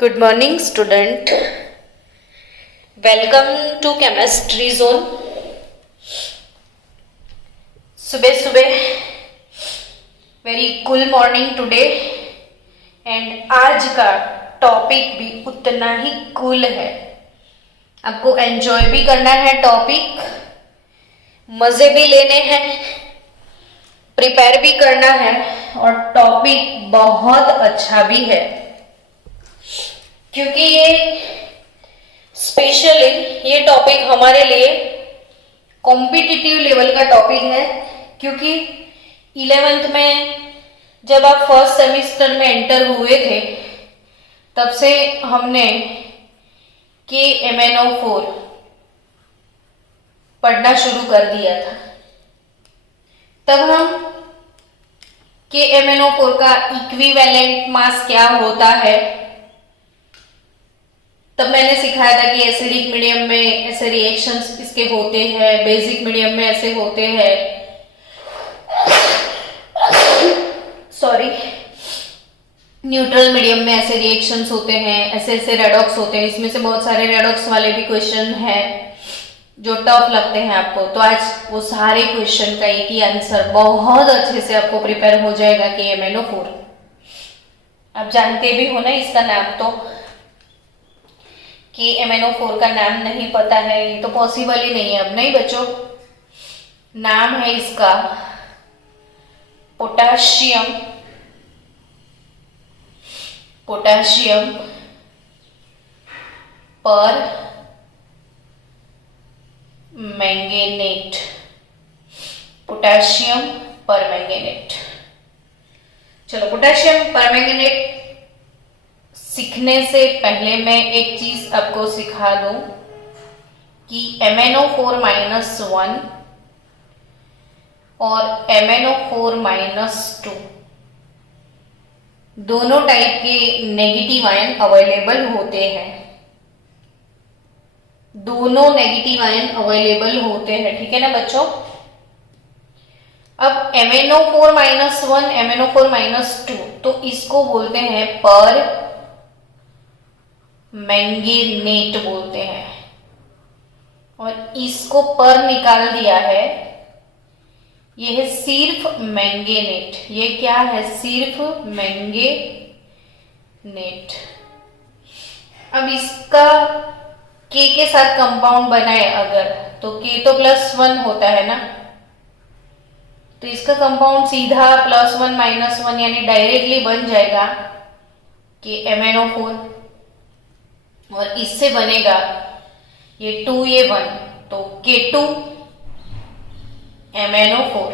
Good morning, student. Welcome to Chemistry Zone. सुबह सुबह very cool morning today and आज का टॉपिक भी उतना ही कूल है. आपको एंजॉय भी करना है टॉपिक, मजे भी लेने हैं, प्रिपेयर भी करना है और टॉपिक बहुत अच्छा भी है क्योंकि ये स्पेशली ये टॉपिक हमारे लिए कॉम्पिटिटिव लेवल का टॉपिक है क्योंकि 11th में जब आप फर्स्ट सेमिस्टर में एंटर हुए थे तब से हमने KMnO4 पढ़ना शुरू कर दिया था. तब हम KMnO4 का इक्विवेलेंट मास क्या होता है तब मैंने सिखाया था कि एसिडिक मीडियम में ऐसे रिएक्शंस इसके होते हैं, बेसिक मीडियम में ऐसे होते हैं, न्यूट्रल मीडियम में ऐसे रिएक्शंस होते हैं, ऐसे ऐसे रेडॉक्स होते हैं. इसमें से बहुत सारे रेडॉक्स वाले भी क्वेश्चन हैं जो टफ लगते हैं आपको. तो आज वो सारे क्वेश्चन का एक ही आंसर बहुत अच्छे से आपको प्रिपेयर हो जाएगा KMnO4. आप जानते भी हो ना इसका नाम, तो KMnO4 का नाम नहीं पता है ये तो पॉसिबल ही नहीं है. अब नहीं बच्चों, नाम है इसका पोटाशियम पर मैंगनेट. पोटाशियम पर मैंगनेट. चलो, पोटाशियम पर मैंगनेट सीखने से पहले मैं एक चीज आपको सिखा दूं कि MnO4-1 और MnO4-2 दोनों टाइप के नेगेटिव आयन अवेलेबल होते हैं. दोनों नेगेटिव आयन अवेलेबल होते हैं, ठीक है ना बच्चों. अब MnO4-1, MnO4-2 तो इसको बोलते हैं पर मैंगनेट बोलते हैं और इसको पर निकाल दिया है. ये है सिर्फ मैंगनेट. ये क्या है? सिर्फ मैंगनेट. अब इसका K के साथ कंपाउंड बनाए अगर तो K तो +1 होता है ना, तो इसका कंपाउंड सीधा +1 -1 यानी डायरेक्टली बन जाएगा KMnO4 और इससे बनेगा ये 2A1 तो K2MnO4.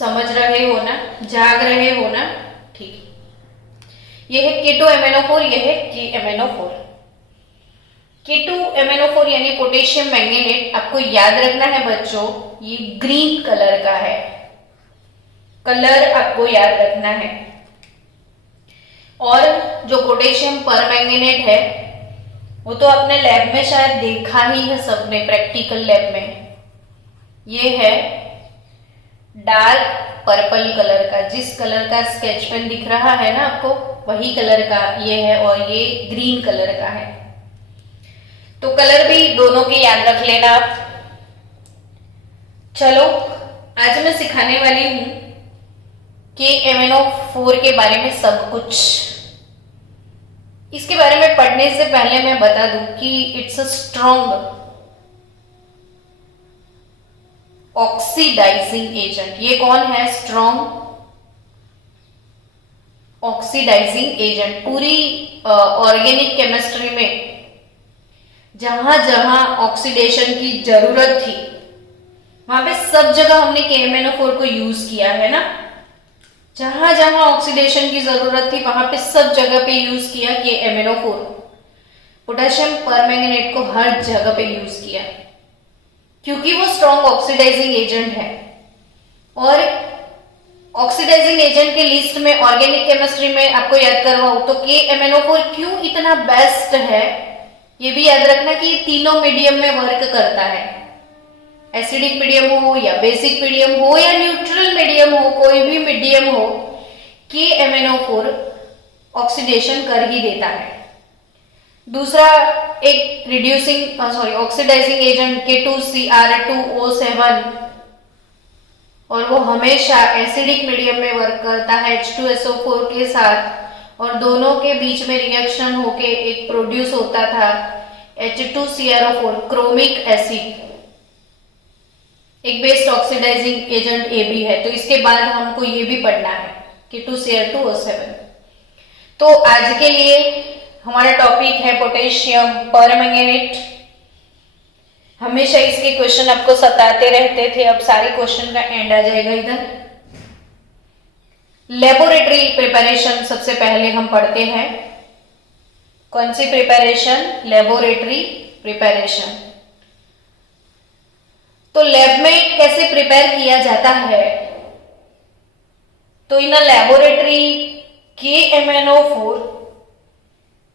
समझ रहे हो ना, जाग रहे हो ना? ठीक. ये है K2MnO4, ये है KMnO4. K2MnO4 यानी पोटेशियम मैंगनेट. आपको याद रखना है बच्चों, ये ग्रीन कलर का है. कलर आपको याद रखना है. और जो पोटेशियम पर मैंगनेट है वो तो आपने लैब में शायद देखा ही है सबने, प्रैक्टिकल लैब में. ये है डार्क पर्पल कलर का. जिस कलर का स्केच पेन दिख रहा है ना आपको, वही कलर का ये है और ये ग्रीन कलर का है. तो कलर भी दोनों के याद रख लेना आप. चलो, आज मैं सिखाने वाली हूं KMnO4 के बारे में सब कुछ. इसके बारे में पढ़ने से पहले मैं बता दूं कि it's a strong oxidising agent. ये कौन है? Strong oxidising agent. पूरी ऑर्गेनिक केमिस्ट्री में जहां जहां ऑक्सीडेशन की जरूरत थी वहां पे सब जगह हमने KMnO4 को यूज किया है ना. जहां जहां ऑक्सीडेशन की जरूरत थी वहां पे सब जगह पे यूज किया KMnO4. पोटेशियम परमैंगनेट को हर जगह पे यूज किया क्योंकि वो स्ट्रॉन्ग ऑक्सीडाइजिंग एजेंट है. और ऑक्सीडाइजिंग एजेंट के लिस्ट में ऑर्गेनिक केमिस्ट्री में आपको याद करवाऊं तो KMnO4 क्यों इतना बेस्ट है ये भी याद रखना कि तीनों मीडियम में वर्क करता है. एसिडिक मीडियम हो या बेसिक मीडियम हो या न्यूट्रल मीडियम हो, कोई भी मीडियम हो, KMnO4 ऑक्सीडेशन कर ही देता है। दूसरा एक रिड्यूसिंग ऑक्सीडाइजिंग एजेंट K2Cr2O7, और वो हमेशा एसिडिक मीडियम में वर्क करता है H2SO4 के साथ, और दोनों के बीच में रिएक्शन होके एक प्रोड्यूस होता था H2CrO4 क्रोमिक एसिड, एक बेस्ट ऑक्सीडाइजिंग एजेंट ये भी है। तो इसके बाद हमको ये भी पढ़ना है K2Cr2O7। तो आज के लिए हमारा टॉपिक है पोटेशियम परमैंगनेट। हमेशा इसके क्वेश्चन आपको सताते रहते थे, अब सारे क्वेश्चन का एंड आ जाएगा इधर। लेबोरेटरी प्रिपरेशन सबसे पहले हम पढ़ते हैं। कौन सी प्रिपरेशन? Laboratory preparation. तो लैब में कैसे प्रिपेयर किया जाता है? तो in a laboratory KMnO4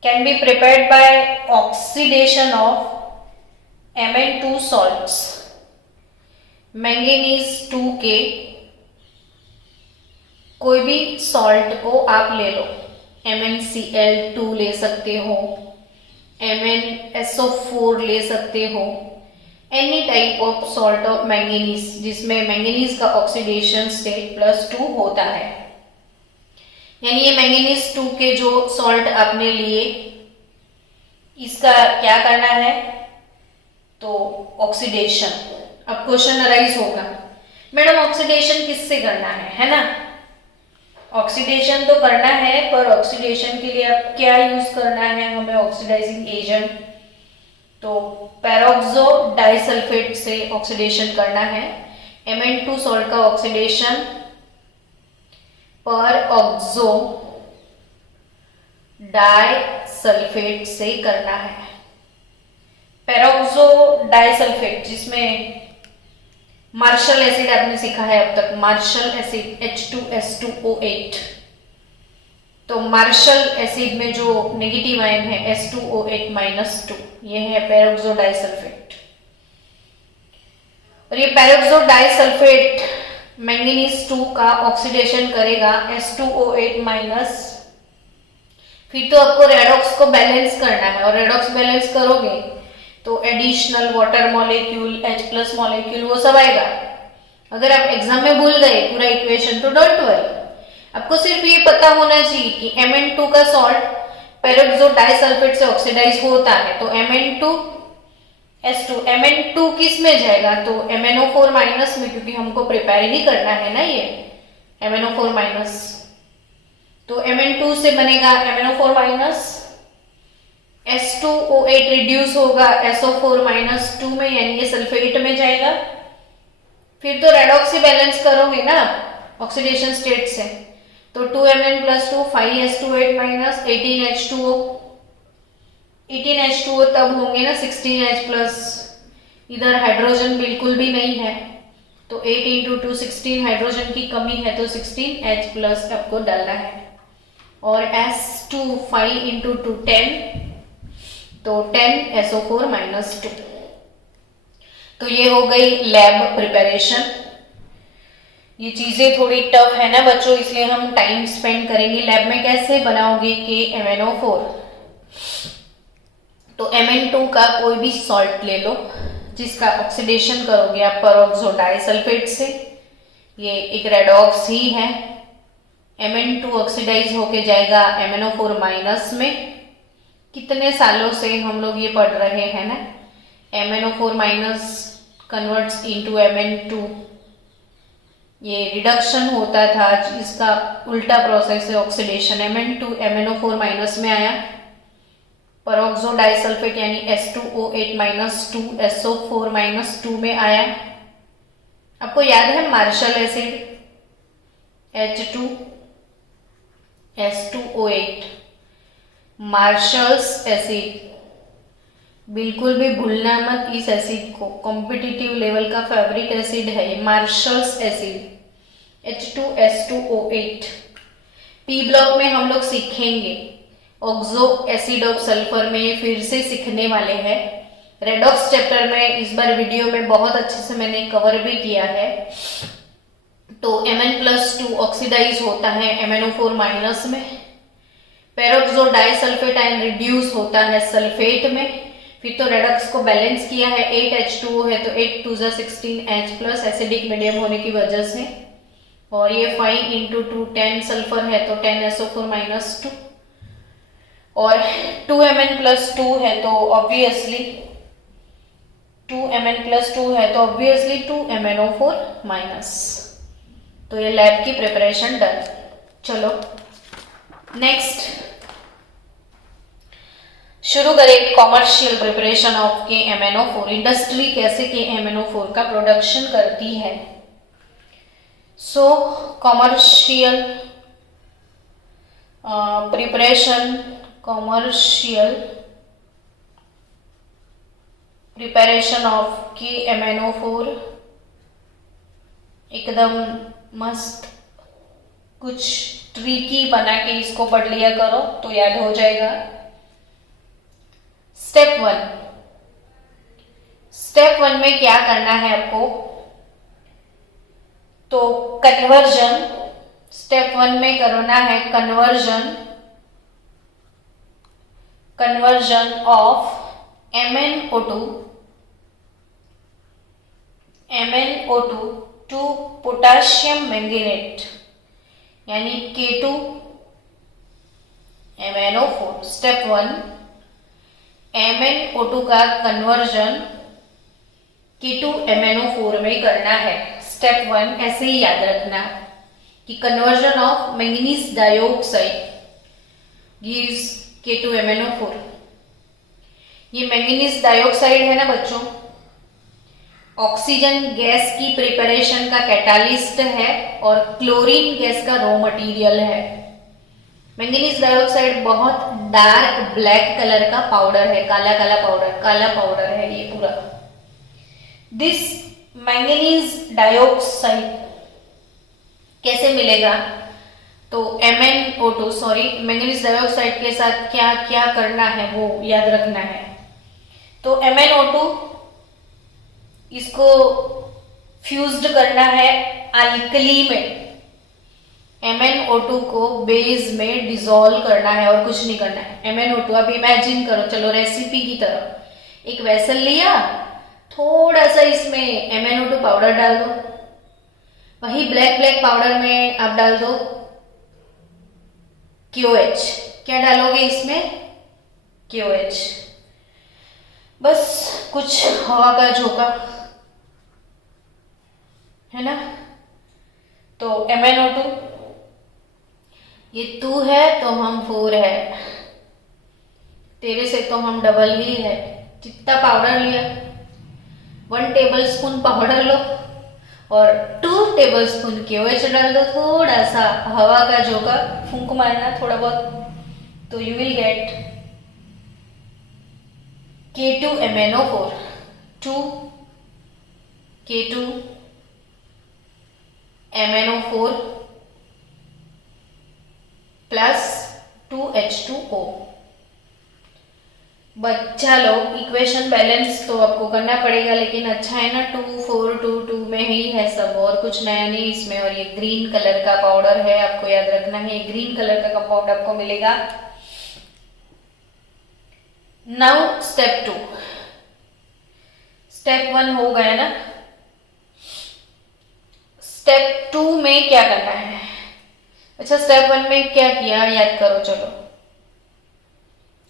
can be prepared by oxidation of Mn2 salts, manganese 2 के कोई भी सॉल्ट को आप ले लो, MnCl2 ले सकते हो, MnSO4 ले सकते हो, any type of salt of manganese जिसमें मैंगनीज का ऑक्सीडेशन स्टेट +2 होता है। यानी ये मैंगनीज 2 के जो सॉल्ट आपने लिए, इसका क्या करना है? तो ऑक्सीडेशन। अब क्वेश्चन अराइज होगा, मैडम ऑक्सीडेशन किससे करना है ना? ऑक्सीडेशन तो करना है, पर ऑक्सीडेशन के लिए अब क्या यूज करना है हमें? Oxidising agent. तो पेरोक्सो डाइसल्फेट से ऑक्सीडेशन करना है। Mn2 सॉल्ट का ऑक्सीडेशन पर ऑक्सो डाइसल्फेट से करना है। पेरोक्सो डाइसल्फेट जिसमें मार्शल एसिड आपने सीखा है अब तक, मार्शल एसिड H2S2O8। तो मार्शल एसिड में जो नेगेटिव आयन है S2O8-2, ये है पेरोक्सो डाइसल्फेट। और ये पेरोक्सो डाइसल्फेट मैंगनीज 2 का ऑक्सीडेशन करेगा S2O8-। फिर तो आपको रेडॉक्स को बैलेंस करना है, और रेडॉक्स बैलेंस करोगे तो additional water molecule, H+ molecule, वो सब आएगा। अगर आप एग्जाम में भूल गए पूरा इक्वेशन तो डोंट वरी, आपको सिर्फ ये पता होना चाहिए कि Mn2 का सॉल्ट पेरोक्सो डाइसल्फेट से ऑक्सीडाइज होता है। तो Mn2S2, Mn2 किस में जाएगा? तो MnO4- में, क्योंकि हमको प्रिपेयर ही करना है ना ये MnO4-। तो Mn2 से बनेगा MnO4-, S2O8 रिड्यूस होगा SO4-2 में, यानी ये सल्फेट में जाएगा। फिर तो रेडॉक्स से बैलेंस करोगे ना ऑक्सीडेशन स्टेट से, तो 2Mn+2 5S2O8-, 18H2O। 18H2O तब होंगे ना 16H+, इधर हाइड्रोजन बिल्कुल भी नहीं है, तो 8 × 2 16, हाइड्रोजन की कमी है तो 16H+ आपको डालना है। और S2 5 × 2 10, तो 10SO4-2। तो ये हो गई लैब प्रिपरेशन। ये चीजें थोड़ी टफ है ना बच्चों, इसलिए हम टाइम स्पेंड करेंगे। लैब में कैसे बनाओगे KMnO4? तो Mn2 का कोई भी सॉल्ट ले लो जिसका ऑक्सीडेशन करोगे आप पेरोक्सो डाइसल्फेट से, ये एक रेडॉक्स ही है। Mn2 ऑक्सीडाइज होके जाएगा MnO4- में। कितने सालों से हम लोग ये पढ़ रहे हैं ना, MnO4- कन्वर्ट्स इनटू Mn2। ये रिडक्शन होता था, इसका उल्टा प्रोसेस है ऑक्सीडेशन। Mn2 MnO4- में आया, पेरोक्सो डाइसल्फेट यानी S2O8-2 SO4-2 में आया। आपको याद है martial acid H2S2O8, marshals acid, बिल्कुल भी भूलना मत इस एसिड को, कॉम्पिटिटिव लेवल का फेवरेट एसिड है ये marshals acid H2S2O8। P block में हम लोग सीखेंगे, ऑक्सो एसिड ऑफ सल्फर में फिर से सीखने वाले हैं। रेडॉक्स चैप्टर में इस बार वीडियो में बहुत अच्छे से मैंने कवर भी किया है। तो Mn+2 ऑक्सीडाइज होता है MnO4- में, पेरोक्सो डाइसल्फेट आयन रिड्यूस होता है सल्फेट में। फिर तो रेडक्स को बैलेंस किया है, 8H2O है तो 8 2 16H प्लस एसिडिक मीडियम होने की वजह से, और ये 5 × 2 10 सल्फर है तो 10SO4 - 2, और 2Mn+2 है तो ऑब्वियसली 2Mn+2 तो ये लैब की प्रिपरेशन डन। चलो नेक्स्ट शुरू करें commercial preparation of KMnO4। Industry कैसे KMnO4 का प्रोडक्शन करती है। सो कॉमर्शियल प्रिपरेशन ऑफ KMnO4 एकदम मस्त कुछ ट्रिकी बना के इसको पढ़ लिया करो तो याद हो जाएगा। स्टेप वन में क्या करना है आपको, तो कन्वर्जन, स्टेप 1 में करना है conversion of MnO2 to potassium manganate यानी K2MnO4। स्टेप 1 MnO2 का कन्वर्जन K2MnO4 में करना है। स्टेप 1 ऐसे ही याद रखना कि conversion of manganese dioxide gives K2MnO4। ये मैंगनीज डाइऑक्साइड है ना बच्चों, ऑक्सीजन गैस की प्रिपरेशन का कैटालिस्ट है और क्लोरीन गैस का रॉ मटेरियल है। मैंगनीज डाइऑक्साइड बहुत डार्क ब्लैक कलर का पाउडर है, काला पाउडर है ये पूरा। दिस मैंगनीज डाइऑक्साइड कैसे मिलेगा, तो मैंगनीज डाइऑक्साइड के साथ क्या क्या करना है वो याद रखना है। तो MnO2 इसको फ्यूज्ड करना है अल्कली में, MnO2 को बेस में डिसॉल्व करना है और कुछ नहीं करना है। MnO2 अब इमेजिन करो, चलो रेसिपी की तरह, एक वेसल लिया, थोड़ा सा इसमें MnO2 पाउडर डाल दो, वही ब्लैक पाउडर में आप डाल दो KOH। क्या डालोगे इसमें, KOH, बस कुछ हवा का झोंका है ना। तो MnO2 ये तू है तो हम 4 है, तेरे से तो हम डबल ही है। कितना पाउडर लिया, 1 टेबलस्पून पाउडर लो और 2 टेबलस्पून KOH डाल दो, थोड़ा सा हवा का झोंका फूंक मारना थोड़ा बहुत, तो you will get K2MnO4 K2MnO4 plus 2H2O। बच्चा लोग इक्वेशन बैलेंस तो आपको करना पड़ेगा, लेकिन अच्छा है ना 2 4 2 2 में ही है सब, और कुछ नया नहीं इसमें। और ये ग्रीन कलर का पाउडर है, आपको याद रखना है, ये ग्रीन कलर का कंपाउंड आपको मिलेगा। नाउ स्टेप 2, स्टेप 1 हो गया ना, स्टेप 2 में क्या करना है। अच्छा स्टेप 1 में क्या किया याद करो चलो।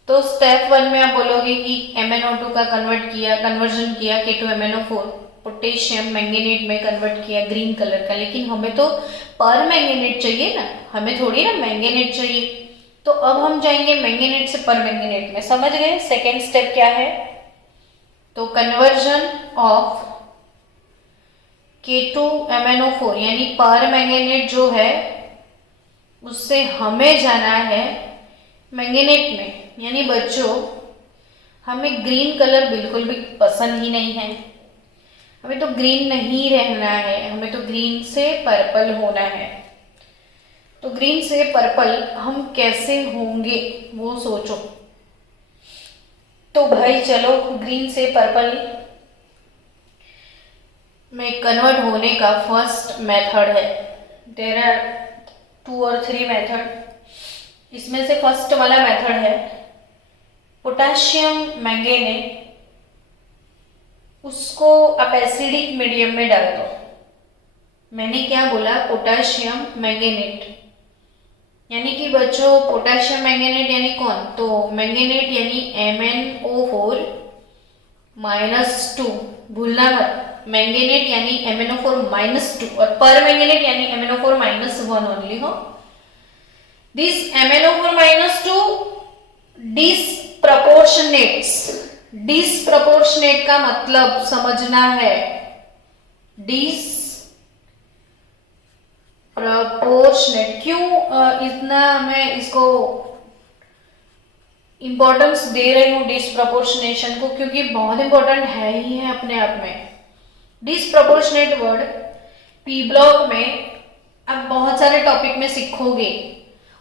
तो स्टेप 1 में आप बोलोगे कि MnO2 का कन्वर्जन किया K2MnO4, पोटेशियम मैंगनीट में कन्वर्ट किया ग्रीन कलर का, लेकिन हमें तो पर मैंगनीट चाहिए ना, हमें थोड़ी ना मैंगनीट चाहिए। तो अब हम जाएंगे मैंगनीट से पर मैंगनीट में, समझ गए। सेकेंड स्टेप क्या है, तो कन्वर्जन ऑफ K2MnO4 यानी पर मैंगनीट जो है उससे हमें जाना है मैंगनीट में। यानी बच्चों हमें ग्रीन कलर बिल्कुल भी पसंद ही नहीं है, हमें तो ग्रीन नहीं रहना है, हमें तो ग्रीन से पर्पल होना है। तो ग्रीन से पर्पल हम कैसे होंगे वो सोचो। तो भाई चलो ग्रीन से पर्पल में कन्वर्ट होने का फर्स्ट मेथड है, देयर आर 2 और 3 मेथड। इसमें से फर्स्ट वाला मेथड है पोटेशियम मैंगनेट, उसको आप एसिडिक मीडियम में डाल दो। मैंने क्या बोला? पोटेशियम मैंगनेट, यानी कि बच्चों पोटेशियम मैंगनेट यानी कौन? तो मैंगनेट यानी MnO4 -2, भूलना मत। मैंगनेट यानी MnO4 -2 और पर मैंगनेट यानी MnO4 -1 ओनली हो। दिस MnO4 -2 डिसप्रपोर्शनेट्स, डिसप्रपोर्शनेट का मतलब समझना है, प्रपोर्शनेट। क्यों इतना मैं इसको इंपॉर्टेंस दे रही हूं डिसप्रपोर्शनेशन को? क्योंकि बहुत इंपॉर्टेंट है ही है अपने आप में। डिसप्रपोर्शनेट वर्ड पी ब्लॉक में आप बहुत सारे टॉपिक में सीखोगे,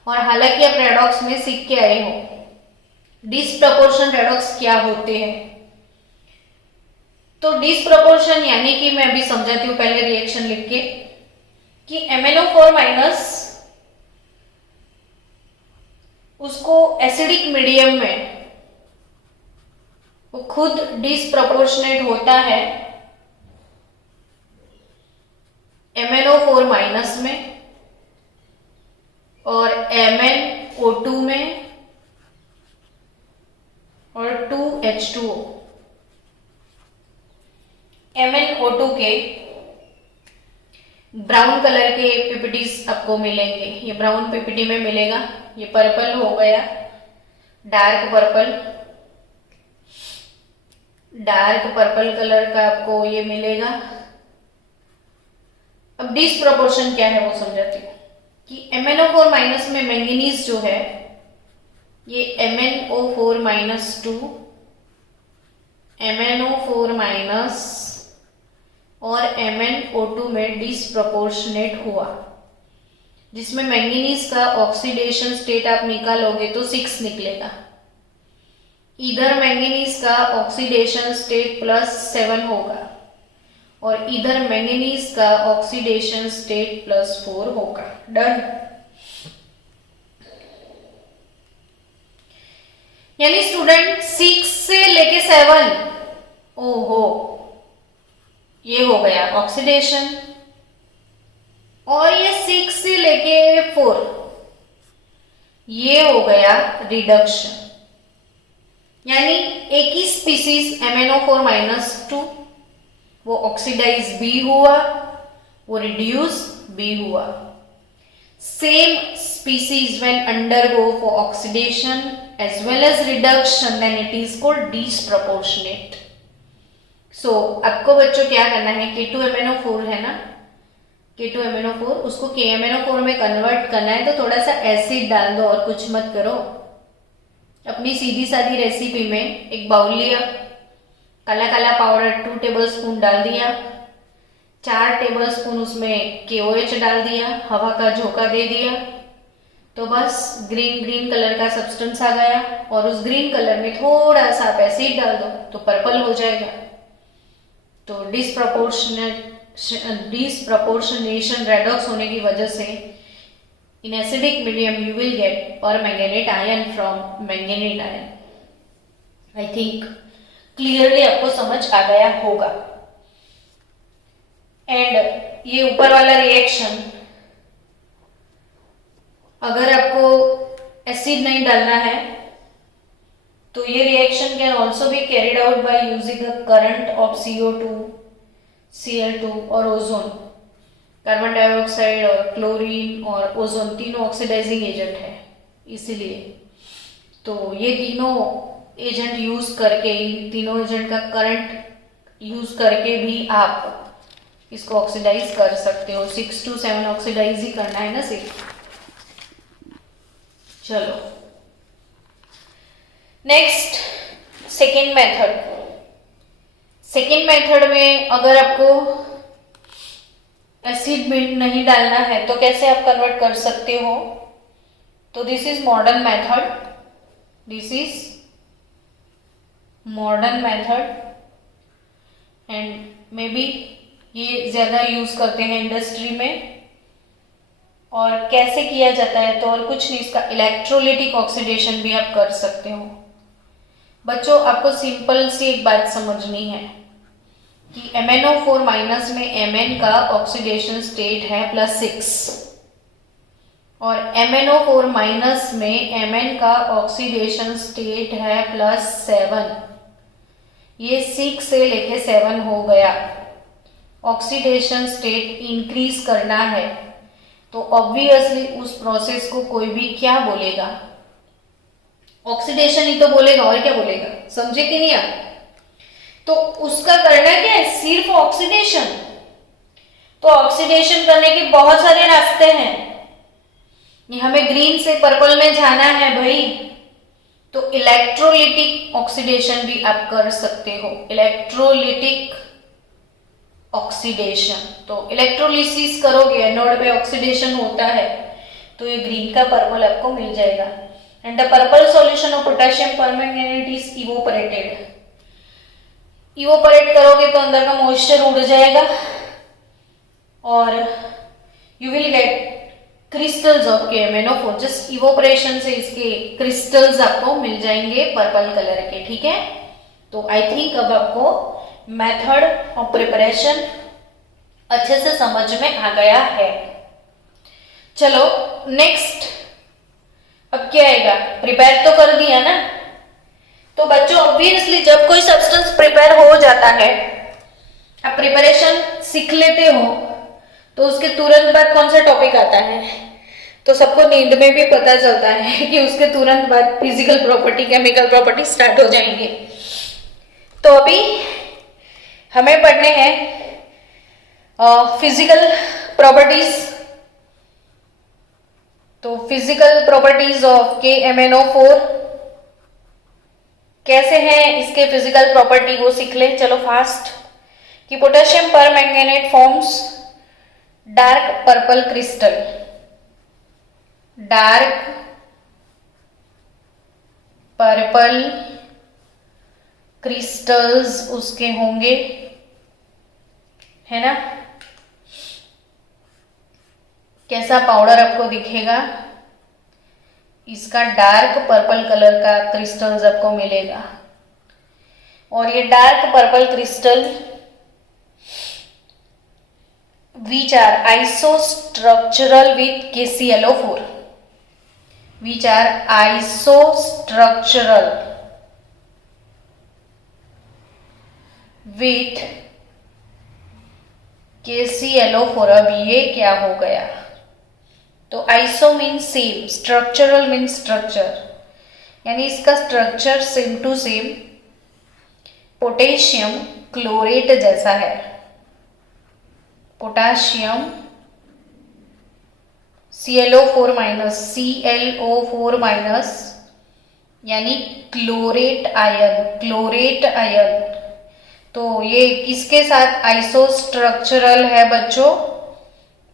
और हालांकि आप रेडॉक्स में सीख के आए हो डिसप्रपोर्शन रेडॉक्स क्या होते हैं। तो डिसप्रपोर्शन यानी कि मैं अभी समझाती हूं, पहले रिएक्शन लिख के, कि MnO4 माइनस उसको एसिडिक मीडियम में वो खुद डिसप्रपोर्शनेट होता है MnO4 माइनस में और MnO2 में और 2H2O। MnO2 के ब्राउन कलर के पीपीटीज आपको मिलेंगे, ये ब्राउन पीपीटी में मिलेगा, ये पर्पल हो गया, डार्क पर्पल कलर का आपको ये मिलेगा। अब डिसप्रपोर्शन क्या है वो समझाती हूँ कि MnO4 माइनस में मैंगनीज जो है ये MnO4 -2, MnO4 माइनस और MnO2 में डिसप्रपोर्शनेट हुआ, जिसमें मैंगनीज का ऑक्सीडेशन स्टेट आप निकालोगे तो 6 निकलेगा। इधर मैंगनीज का ऑक्सीडेशन स्टेट +7 होगा और इधर मैंगनीज का ऑक्सीडेशन स्टेट +4 होगा। डन। यानी स्टूडेंट 6 से लेके 7, ओहो, ये हो गया ऑक्सीडेशन, और ये 6 से लेके 4 ये हो गया रिडक्शन। यानी एक ही स्पीसीज MnO4 -2 वो ऑक्सीडाइज भी हुआ, वो रिड्यूस भी हुआ। Same species when undergo for oxidation as well as reduction then it is called disproportionate. So आपको बच्चों क्या करना है, K2MnO4 है ना, K2MnO4 उसको KMnO4 में कन्वर्ट करना है, तो थोड़ा सा एसिड डाल दो और कुछ मत करो। अपनी सीधी सादी रेसिपी में एक बाउल लिया, काला काला पाउडर 2 टेबलस्पून डाल दिया, 4 टेबलस्पून उसमें KOH डाल दिया, हवा का झोंका दे दिया, तो बस ग्रीन कलर का सब्सटेंस आ गया, और उस ग्रीन कलर में थोड़ा सा आप एसिड डाल दो तो पर्पल हो जाएगा। तो डिसप्रपोर्शनेशन रेडॉक्स होने की वजह से इन acidic medium you will get permanganate ion from manganate ion. I think clearly आपको समझ आ गया होगा। एंड ये ऊपर वाला रिएक्शन, अगर आपको एसिड नहीं डालना है तो ये reaction can also be carried out by using the current of CO2, Cl2 और ओजोन। कार्बन डाइऑक्साइड और क्लोरीन और ओजोन तीनों ऑक्सीडाइजिंग एजेंट है, इसीलिए तो ये तीनों एजेंट यूज करके, तीनों एजेंट का करंट यूज करके भी आप इसको ऑक्सीडाइज कर सकते हो। 6 to 7 ऑक्सीडाइज ही करना है ना सिर्फ। चलो नेक्स्ट सेकेंड मेथड में अगर आपको एसिड नहीं डालना है तो कैसे आप कन्वर्ट कर सकते हो? तो this is modern method and may be ये ज्यादा यूज करते हैं इंडस्ट्री में, और कैसे किया जाता है, तो और कुछ नहीं, इसका इलेक्ट्रोलिटिक ऑक्सीडेशन भी आप कर सकते हो। बच्चों आपको सिंपल सी एक बात समझनी है कि MnO4 माइनस में Mn का ऑक्सीडेशन स्टेट है +6 और MnO4 माइनस में Mn का ऑक्सीडेशन स्टेट है +7। ये 6 से लेके 7 हो गया। ऑक्सीडेशन स्टेट इंक्रीज करना है तो ऑब्वियसली उस प्रोसेस को कोई भी क्या बोलेगा, ऑक्सीडेशन ही तो बोलेगा, और क्या बोलेगा, समझे कि नहीं आप? तो उसका करना क्या है, सिर्फ ऑक्सीडेशन। तो ऑक्सीडेशन करने के बहुत सारे रास्ते हैं, ये हमें ग्रीन से पर्पल में जाना है भाई। तो इलेक्ट्रोलिटिक ऑक्सीडेशन भी आप कर सकते हो, इलेक्ट्रोलिटिक ऑक्सीडेशन। तो इलेक्ट्रोलिसिस करोगे, एनोड में ऑक्सीडेशन होता है तो ये ग्रीन का पर्पल आपको मिल जाएगा। And the purple solution of potassium permanganate is evaporated. Evaporate करोगे तो अंदर का मॉइस्चर उड़ जाएगा और you will get crystals of KMnO4। Just evaporation से इसके क्रिस्टल्स आपको मिल जाएंगे पर्पल कलर के, ठीक है। तो आई थिंक अब आपको मेथड ऑफ प्रिपरेशन अच्छे से समझ में आ गया है। चलो नेक्स्ट, अब क्या आएगा, प्रिपेयर तो कर दिया ना। तो बच्चों ऑब्वियसली जब कोई सब्सटेंस प्रिपेयर हो जाता है, आप प्रिपरेशन सीख लेते हो तो उसके तुरंत बाद कौन सा टॉपिक आता है, तो सबको नींद में भी पता चलता है कि उसके तुरंत बाद physical property, chemical property start हो जाएंगे। तो अभी हमें पढ़ने हैं फिजिकल प्रॉपर्टीज। तो फिजिकल प्रॉपर्टीज ऑफ KMnO4 कैसे हैं, इसके फिजिकल प्रॉपर्टी वो सीख ले। चलो फास्ट, कि potassium permanganate forms dark purple crystal. Dark purple crystals उसके होंगे, है ना। कैसा पाउडर आपको दिखेगा, इसका डार्क पर्पल कलर का क्रिस्टल्स आपको मिलेगा। और ये dark purple crystal which are isostructural with KClO4, which are isostructural with KClO4। अब ये क्या हो गया, तो iso means same, structural means structure, यानी इसका structure same to same potassium chlorate जैसा है। Potassium ClO4 minus, ClO4 minus यानी क्लोरेट आयन, क्लोरेट आयन। तो ये किसके साथ आइसो स्ट्रक्चरल है बच्चों,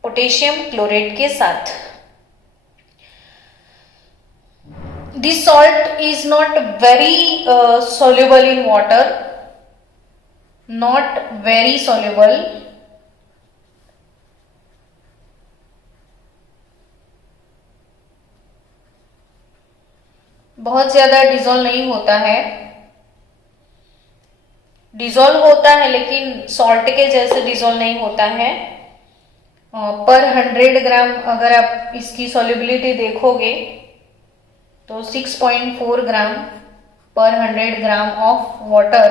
पोटेशियम क्लोरेट के साथ। This salt is not very soluble in water, not very soluble, बहुत ज्यादा डिजोल्व नहीं होता है, डिजोल्व होता है लेकिन सॉल्ट के जैसे डिजोल्व नहीं होता है। पर 100 ग्राम अगर आप इसकी सॉल्युबिलिटी देखोगे तो 6.4 ग्राम पर 100 ग्राम ऑफ वाटर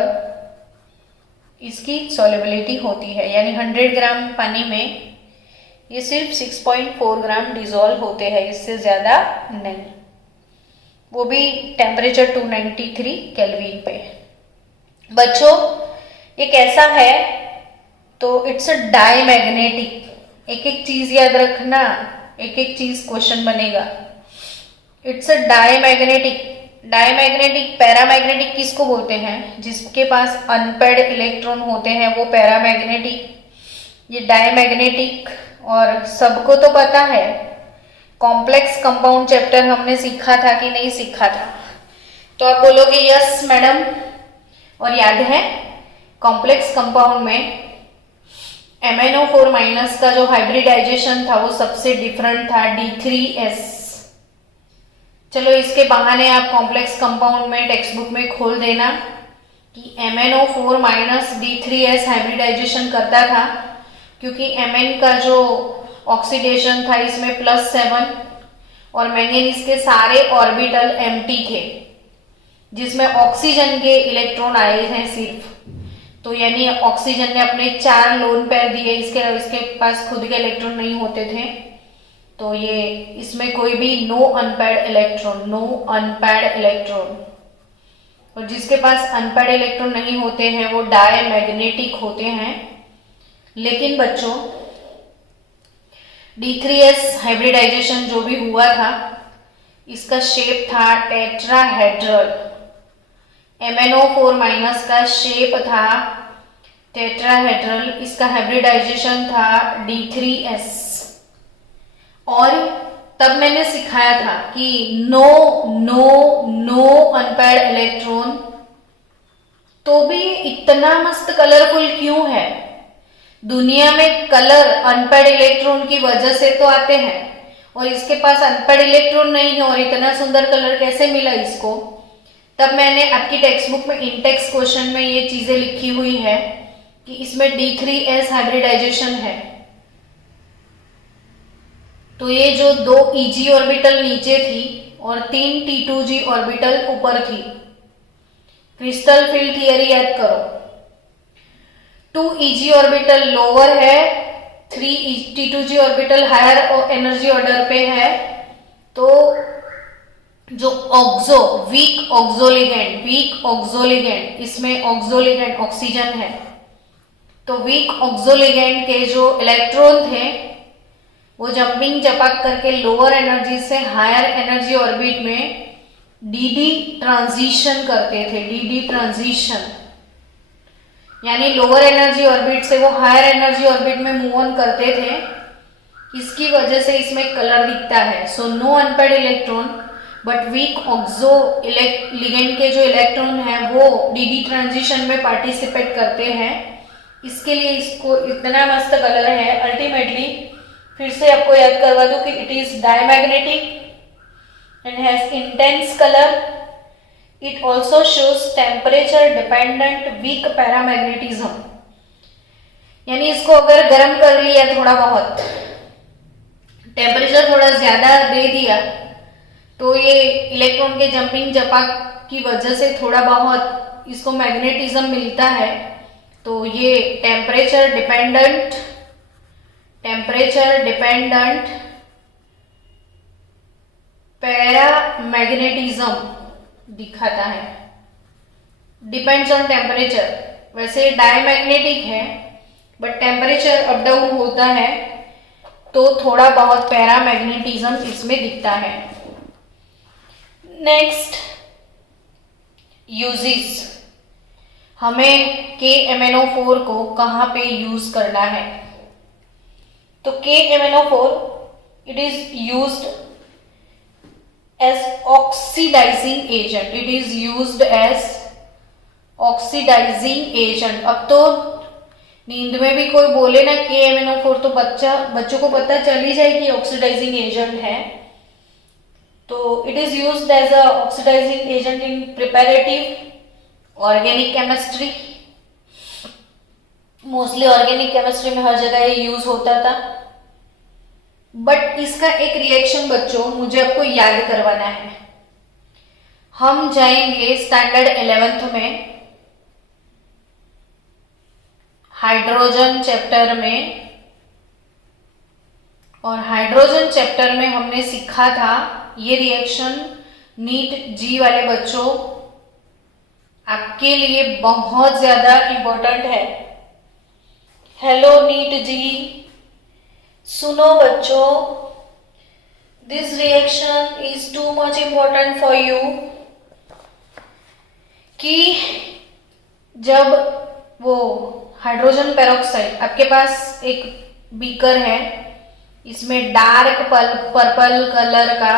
इसकी सॉल्युबिलिटी होती है, यानी 100 ग्राम पानी में ये सिर्फ 6.4 ग्राम डिजोल्व होते हैं, इससे ज्यादा नहीं, वो भी टेम्परेचर 293 केल्विन पे। बच्चों ये कैसा है, तो इट्स अ डायमैग्नेटिक। एक एक चीज याद रखना, एक एक चीज क्वेश्चन बनेगा। It's a diamagnetic. Diamagnetic, paramagnetic किसको बोलते हैं, जिसके पास अनपेड इलेक्ट्रॉन होते हैं वो पैरामैग्नेटिक। ये डायमैग्नेटिक, और सबको तो पता है कॉम्प्लेक्स कंपाउंड चैप्टर हमने सीखा था कि नहीं सीखा था, तो आप बोलोगे यस मैडम। और याद है कॉम्प्लेक्स कंपाउंड में MnO4 माइनस का जो हाइब्रिडाइजेशन था वो सबसे डिफरेंट था, D3S। चलो इसके बहाने आप कॉम्प्लेक्स कंपाउंड में टेक्स्ट बुक में खोल देना कि MnO4 माइनस D3S हाइब्रिडाइजेशन करता था, क्योंकि Mn का जो ऑक्सीडेशन था इसमें +7 और मैंगनीज के सारे ऑर्बिटल एम्प्टी थे, जिसमें ऑक्सीजन के इलेक्ट्रॉन आए हैं सिर्फ। तो यानी ऑक्सीजन ने अपने 4 लोन पेयर दिए, इसके पास खुद के इलेक्ट्रॉन नहीं होते थे। तो ये इसमें कोई भी नो अनपेयर्ड इलेक्ट्रॉन। और जिसके पास अनपेयर्ड इलेक्ट्रॉन नहीं होते हैं वो डायमैग्नेटिक होते हैं। लेकिन बच्चों D3S हाइब्रिडाइजेशन जो भी हुआ था इसका शेप था टेट्राहेड्रल। MnO4 माइनस का शेप था टेट्राहेड्रल, इसका हाइब्रिडाइजेशन था D3S। और तब मैंने सिखाया था कि नो अनपेयर्ड इलेक्ट्रॉन, तो भी इतना मस्त कलरफुल क्यों है? दुनिया में कलर अनपेयर्ड इलेक्ट्रॉन की वजह से तो आते हैं, और इसके पास अनपेयर्ड इलेक्ट्रॉन नहीं है और इतना सुंदर कलर कैसे मिला इसको? तब मैंने आपकी टेक्स्ट बुक में इंटेक्स क्वेश्चन में ये चीजें लिखी हुई है कि इसमें D3S हाइब्रिडाइजेशन है। तो ये जो 2 Eg ऑर्बिटल नीचे थी और 3 T2G ऑर्बिटल ऊपर थी। क्रिस्टल फील्ड थियरी याद करो, 2 Eg ऑर्बिटल लोअर है, 3 T2G orbital higher energy order पे है। तो जो वीक ऑक्सोलिगेंड, इसमें ऑक्सोलिगेंड ऑक्सीजन है, तो वीक ऑक्सोलिगेंड के जो इलेक्ट्रॉन थे वो जंपिंग जपाक करके लोअर एनर्जी से हायर एनर्जी ऑर्बिट में DD ट्रांजिशन करते थे। DD ट्रांजिशन यानी लोअर एनर्जी ऑर्बिट से वो हायर एनर्जी ऑर्बिट में मूव ऑन करते थे। इसकी वजह से इसमें कलर दिखता है। So no unpaired electron, but weak ligand के जो इलेक्ट्रॉन है वो DD ट्रांजिशन में पार्टिसिपेट करते हैं। इसके लिए इसको इतना मस्त कलर है। अल्टीमेटली फिर से आपको याद करवा दूं कि it is diamagnetic and has intense colour. It also shows temperature dependent weak paramagnetism, यानी इसको अगर गर्म कर लिया, थोड़ा बहुत टेम्परेचर थोड़ा ज्यादा दे दिया, तो ये इलेक्ट्रॉन के जंपिंग जपाक की वजह से थोड़ा बहुत इसको मैग्नेटिज्म मिलता है। तो ये टेम्परेचर डिपेंडेंट पैरामैग्नेटिज्म दिखाता है। डिपेंड्स ऑन टेम्परेचर, वैसे डायमैग्नेटिक है बट टेम्परेचर अप डाउन होता है तो थोड़ा बहुत पैरामैग्नेटिज्म इसमें दिखता है। नेक्स्ट यूजेस, हमें KMnO4 को कहाँ पे यूज करना है? तो KMnO4 it is used as oxidizing agent. It is used as oxidizing agent. अब तो नींद में भी कोई बोले ना KMnO4 तो बच्चों को पता चल ही जाए कि ऑक्सीडाइजिंग एजेंट है। तो it is used as a oxidizing agent in preparative organic chemistry. Mostly organic chemistry में हर जगह ये यूज होता था। बट इसका एक रिएक्शन बच्चों मुझे आपको याद करवाना है। हम जाएंगे स्टैंडर्ड 11th में हाइड्रोजन चैप्टर में, और हाइड्रोजन चैप्टर में हमने सीखा था ये रिएक्शन नीट जी वाले बच्चों आपके लिए बहुत ज्यादा इंपॉर्टेंट है। हेलो नीट जी, सुनो बच्चों, this reaction is too much important for you. कि जब वो हाइड्रोजन पेरोक्साइड, आपके पास एक बीकर है, इसमें डार्क पर्पल कलर का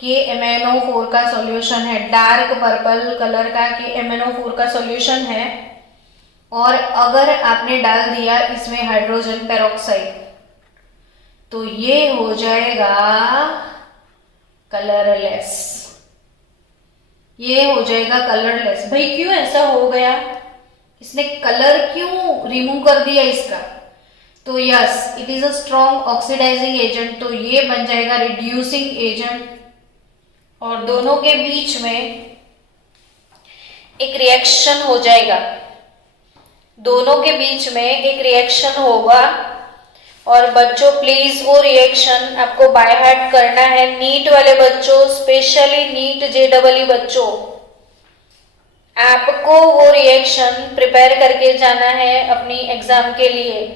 KMnO4 का सॉल्यूशन है। डार्क पर्पल कलर का KMnO4 का सॉल्यूशन है। और अगर आपने डाल दिया इसमें हाइड्रोजन पेरोक्साइड तो ये हो जाएगा कलरलेस। ये हो जाएगा कलरलेस। भाई क्यों ऐसा हो गया, इसने कलर क्यों रिमूव कर दिया इसका? तो yes, it is a strong oxidising agent, तो ये बन जाएगा रिड्यूसिंग एजेंट। और दोनों के बीच में एक रिएक्शन हो जाएगा, दोनों के बीच में एक रिएक्शन होगा। और बच्चों प्लीज वो रिएक्शन आपको बाय हार्ट करना है। नीट वाले बच्चों, स्पेशली नीट जेईई बच्चों, आपको वो रिएक्शन प्रिपेयर करके जाना है अपनी एग्जाम के लिए,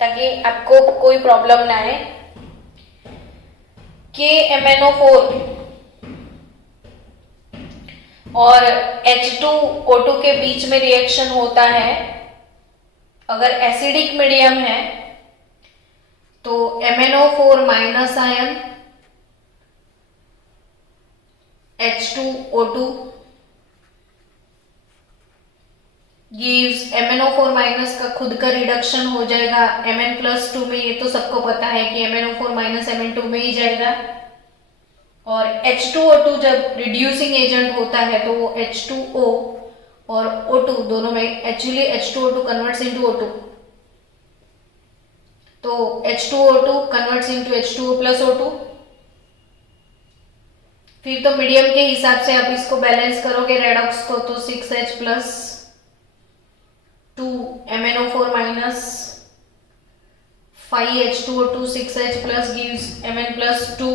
ताकि आपको कोई प्रॉब्लम ना आए। KMnO4 और H2O2 के बीच में रिएक्शन होता है। अगर एसिडिक मीडियम है तो MnO4 minus ion H2O2 gives MnO4 minus का खुद का रिडक्शन हो जाएगा Mn+2 में। ये तो सबको पता है कि MnO4 माइनस Mn2 में ही जाएगा। और H2O2 जब रिड्यूसिंग एजेंट होता है तो वो H2O और O2 दोनों में, actually H2O2 converts into O2, तो H2O2 converts into H2O plus O2। फिर तो मीडियम के हिसाब से आप इसको बैलेंस करोगे रेडॉक्स को, तो 6H plus 2 MnO4 minus 5H2O2 6H plus gives Mn+2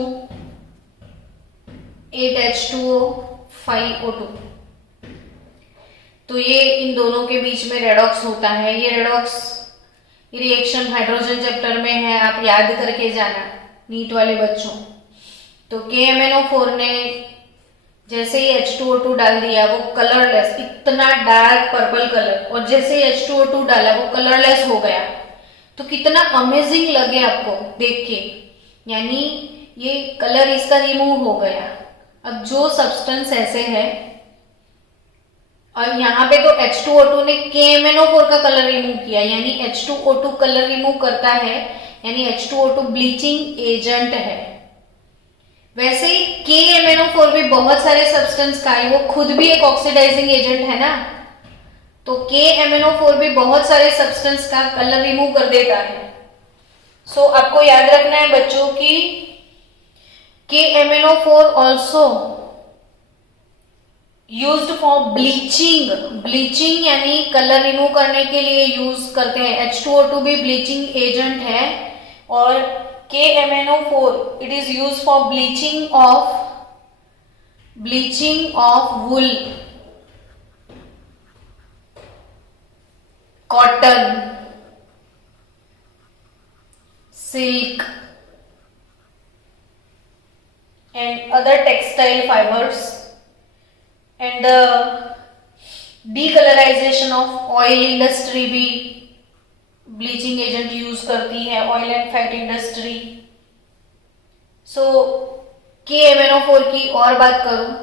8H2O 5O2। तो ये इन दोनों के बीच में रेडॉक्स होता है। ये रेडॉक्स रिएक्शन हाइड्रोजन चैप्टर में है, आप याद करके जाना नीट वाले बच्चों। तो KMnO4 ने जैसे ही H2O2 डाल दिया वो कलरलेस, इतना डार्क पर्पल कलर, और जैसे ही H2O2 डाला वो कलरलेस हो गया। तो कितना अमेजिंग लगे आपको देख के, यानी ये कलर इसका रिमूव हो गया। अब जो सब्सटेंस ऐसे है, और यहाँ पे तो H2O2 ने KMnO4 का कलर रिमूव किया, यानी H2O2 कलर रिमूव करता है, यानी H2O2 ब्लीचिंग एजेंट है। वैसे ही KMnO4 भी बहुत सारे सब्सटेंस का है, वो खुद भी एक ऑक्सीडाइजिंग एजेंट है ना। तो KMnO4 भी बहुत सारे सब्सटेंस का कलर रिमूव कर देता है। सो आपको याद रखना है बच्चों की KMnO4 also used for bleaching. Bleaching यानी कलर रिमूव करने के लिए यूज करते हैं। H2O2 भी ब्लीचिंग एजेंट है, और KMnO4 it is use for bleaching of wool, cotton, silk and other textile fibers, and the decolorization of oil industry भी ब्लीचिंग एजेंट यूज करती है, oil and fat industry. So KMnO4 की और बात करूं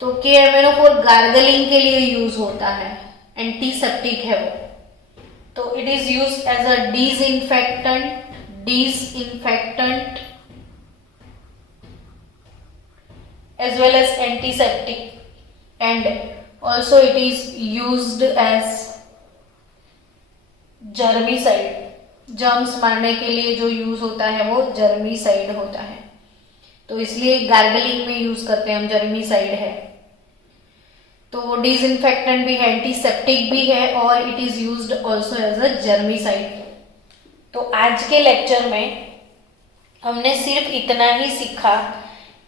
तो KMnO4 गार्गलिंग के लिए यूज होता है, एंटीसेप्टिक है वो। तो it is use as a disinfectant as well as antiseptic, and also it is used as germicide। Germs मारने के लिए जो यूज होता है वो जर्मीसाइड होता है, तो इसलिए गार्गलिंग में यूज करते हैं हम, जर्मीसाइड है। तो डिसइंफेक्टेंट भी है, एंटीसेप्टिक भी है, और it is used also as a germicide. तो आज के लेक्चर में हमने सिर्फ इतना ही सीखा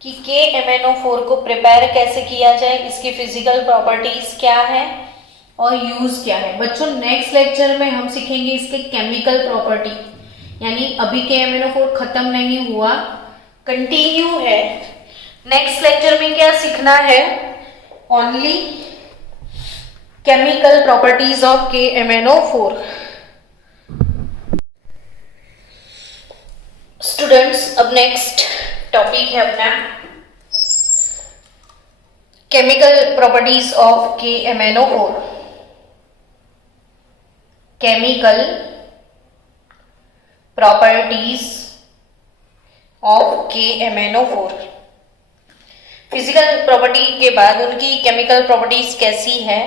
कि KMnO4 को प्रिपेयर कैसे किया जाए, इसकी फिजिकल प्रॉपर्टीज क्या है और यूज क्या है। बच्चों नेक्स्ट लेक्चर में हम सीखेंगे इसके केमिकल प्रॉपर्टी, यानी अभी KMnO4 खत्म नहीं हुआ, कंटिन्यू है। नेक्स्ट लेक्चर में क्या सीखना है, only chemical properties of KMnO4। Students, अब नेक्स्ट टॉपिक है अपना chemical properties of KMnO4। Chemical properties of KMnO4। Physical property के बाद उनकी केमिकल प्रॉपर्टीज कैसी है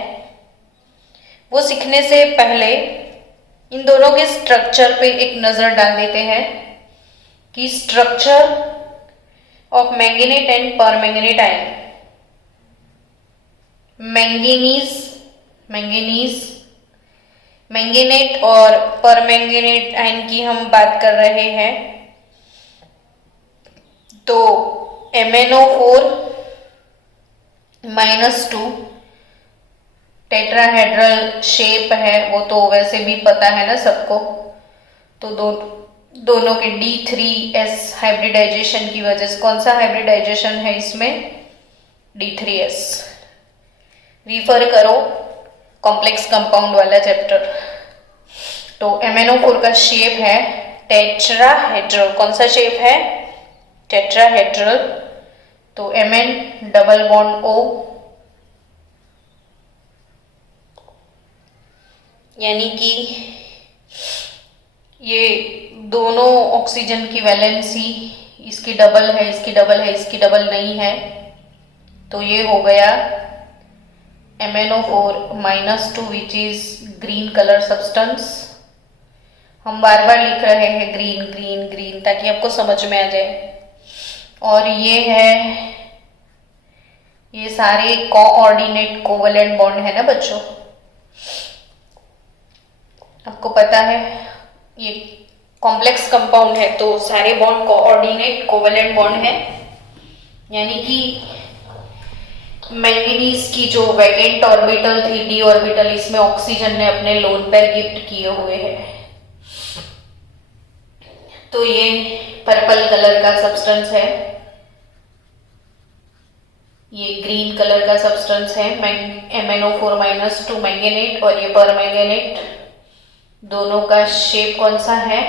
वो सीखने से पहले इन दोनों के स्ट्रक्चर पे एक नजर डाल देते हैं कि structure of manganese and permanganate ion. Manganese और परमैंगनीज आयन की हम बात कर रहे हैं। तो MnO4 -2 टेट्राहेड्रल शेप है, वो तो वैसे भी पता है ना सबको। तो दोनों के D3S हाइब्रिडाइजेशन की वजह से, कौन सा हाइब्रिडाइजेशन है इसमें? D3S। रिफर करो कॉम्प्लेक्स कंपाउंड वाला चैप्टर। तो MnO4 का शेप है टेट्राहेड्रल। कौन सा शेप है? टेट्राहेड्रल। तो Mn डबल बॉन्ड O, यानी कि ये दोनों ऑक्सीजन की वैलेंसी इसकी डबल है, इसकी डबल है, इसकी डबल नहीं है। तो ये हो गया MnO4 -2 which is green colour substance. हम बार बार लिख रहे हैं ग्रीन ग्रीन ग्रीन ताकि आपको समझ में आ जाए। और ये सारे कोऑर्डिनेट कोवेलेंट बॉन्ड है ना बच्चों, आपको पता है ये कॉम्प्लेक्स कंपाउंड है तो सारे बॉन्ड कोऑर्डिनेट कोवेलेंट बॉन्ड है। यानी कि मैंगनीज की जो वैकेंट ऑर्बिटल थी D ऑर्बिटल, इसमें ऑक्सीजन ने अपने लोन पेयर गिफ्ट किए हुए हैं। तो ये पर्पल कलर का सब्सटेंस है, ये ग्रीन कलर का सब्सटेंस है MnO4 -2 मैंगनेट, और ये परमैंगनेट। दोनों का शेप कौन सा है?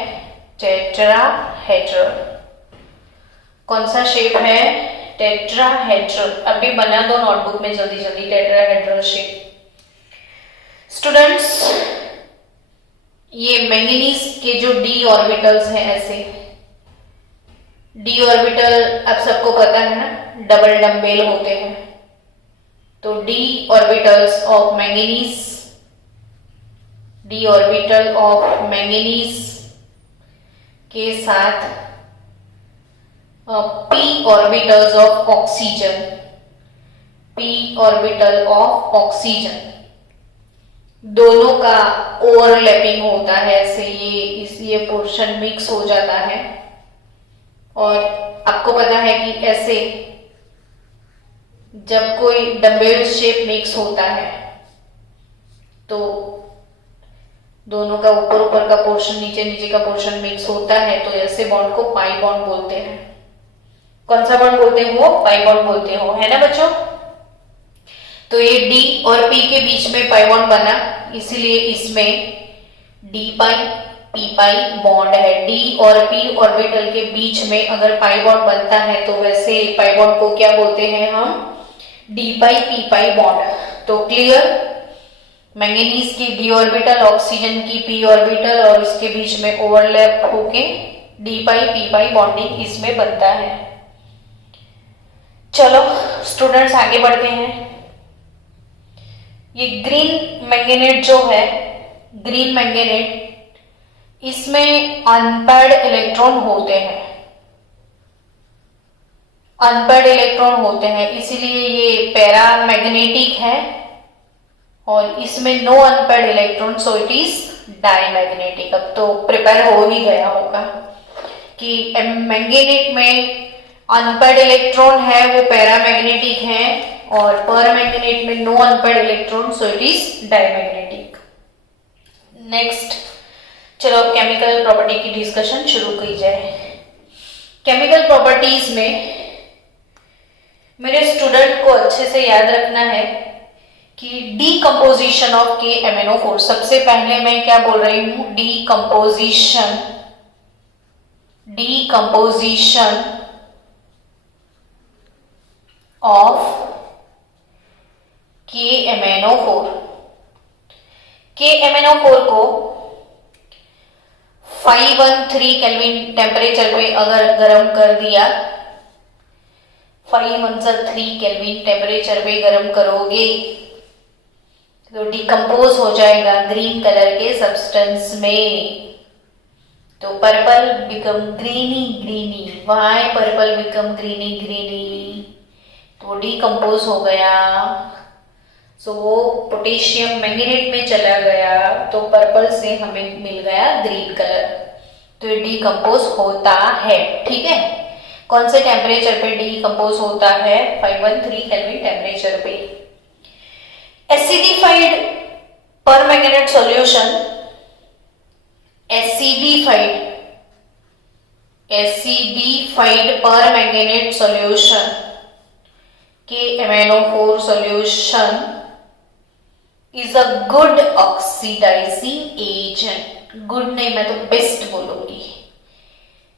टेट्राहेड्रल। कौन सा शेप है? टेट्राहेड्रल। अभी बना दो नोटबुक में जल्दी जल्दी टेट्राहेड्रल शेप। स्टूडेंट्स, ये मैंगनीज के जो D ऑर्बिटल्स हैं, ऐसे D ऑर्बिटल आप सबको पता है ना, डबल डम्बेल होते हैं। तो D orbitals of manganese, D orbital of manganese के साथ P orbitals of oxygen, P orbital of oxygen, दोनों का ओवरलैपिंग होता है। ऐसे ये पोर्शन मिक्स हो जाता है। और आपको पता है कि ऐसे जब कोई डम्बेल शेप मिक्स होता है तो दोनों का ऊपर ऊपर का पोर्शन, नीचे नीचे का पोर्शन मिक्स होता है, तो ऐसे बॉन्ड को पाई बॉन्ड बोलते हैं। कौन सा बॉन्ड बोलते हो? पाई बॉन्ड बोलते हो, है ना बच्चों? तो ये D और P के बीच में पाई बॉन्ड बना, इसलिए इसमें D पाई P पाई बॉन्ड है। D और P ऑर्बिटल के बीच में अगर पाई बॉन्ड बनता है तो वैसे पाई बॉन्ड को क्या बोलते हैं हम? D पाई P पाई बॉन्ड। तो क्लियर? मैंगनीज की D ऑर्बिटल, ऑक्सीजन की P ऑर्बिटल, और इसके बीच में ओवरलैप होके D पाई P पाई बॉन्डिंग इसमें बनता है। चलो स्टूडेंट्स, आगे बढ़ते हैं। ये ग्रीन मैंगनेट जो है, ग्रीन मैंगनेट, इसमें अनपेयर्ड इलेक्ट्रॉन होते हैं, अनपेयर्ड इलेक्ट्रॉन होते हैं, इसीलिए ये पैरामैग्नेटिक है। और इसमें no unpaired electron, so it is diamagnetic. अब तो प्रिपेयर हो ही गया होगा कि मैंगनेट में अनपेयर्ड इलेक्ट्रॉन है वो पैरामैग्नेटिक है, और परमैंगनेट में no unpaired electron, so it is diamagnetic. Next, चलो अब केमिकल प्रॉपर्टी की डिस्कशन शुरू की जाए। केमिकल प्रॉपर्टीज में मेरे स्टूडेंट को अच्छे से याद रखना है कि डीकंपोजिशन ऑफ KMnO4। सबसे पहले मैं क्या बोल रही हूं? Decomposition of KMnO4। KMnO4 को 513 केल्विन टेम्परेचर पे अगर गर्म कर दिया, 513 केल्विन टेम्परेचर पे गर्म करोगे तो डिकम्पोज हो जाएगा ग्रीन कलर के सब्सटेंस में। तो purple become greeny greeny, why purple become greeny greeny, तो डिकम्पोज हो गया। सो वो पोटेशियम मैग्नेट में चला गया तो पर्पल से हमें मिल गया ग्रीन कलर। तो ये डिकम्पोज होता है, ठीक है। कौन से टेम्परेचर पे डिकम्पोज होता है? 513 केल्विन टेम्परेचर पे। Acidified permanganate solution, acidified permanganate solution KMnO4 solution is a good oxidizing agent। Good नहीं, मैं तो बेस्ट बोलूंगी,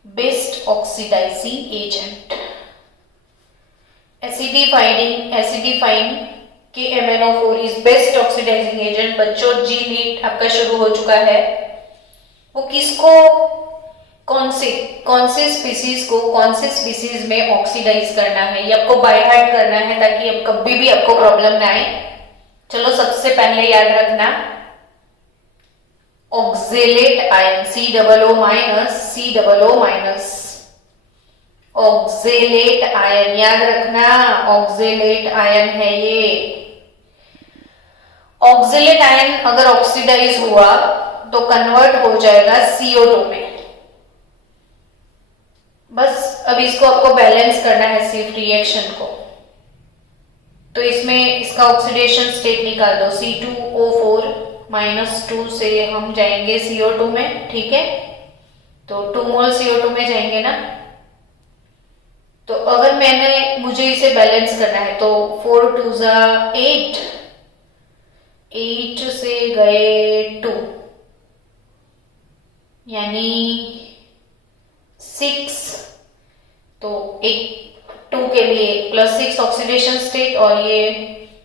best oxidizing agent. Acidifying KMnO4 is best oxidizing agent. बच्चों जी नीट आपका शुरू हो चुका है। वो किसको, कौन से स्पीसीज में ऑक्सीडाइज करना है, ये आपको बाय हार्ट करना है ताकि अब कभी भी आपको प्रॉब्लम ना आए। चलो सबसे पहले याद रखना oxalate ion, COO-, oxalate ion याद रखना, ऑक्जेलेट आयन है ये। ऑक्जेलेट आयन अगर ऑक्सीडाइज हुआ तो कन्वर्ट हो जाएगा CO2 में। बस अब इसको आपको बैलेंस करना है सिर्फ रिएक्शन को। तो इसमें इसका ऑक्सीडेशन स्टेट निकाल दो, C2O4-2 से हम जाएंगे CO2 में, ठीक है। तो 2 मोल CO2 में जाएंगे ना। तो अगर मुझे इसे बैलेंस करना है तो 4 2 8, 8 से गए 2 यानी 6, तो एक 2 के लिए +6 ऑक्सीडेशन स्टेट और ये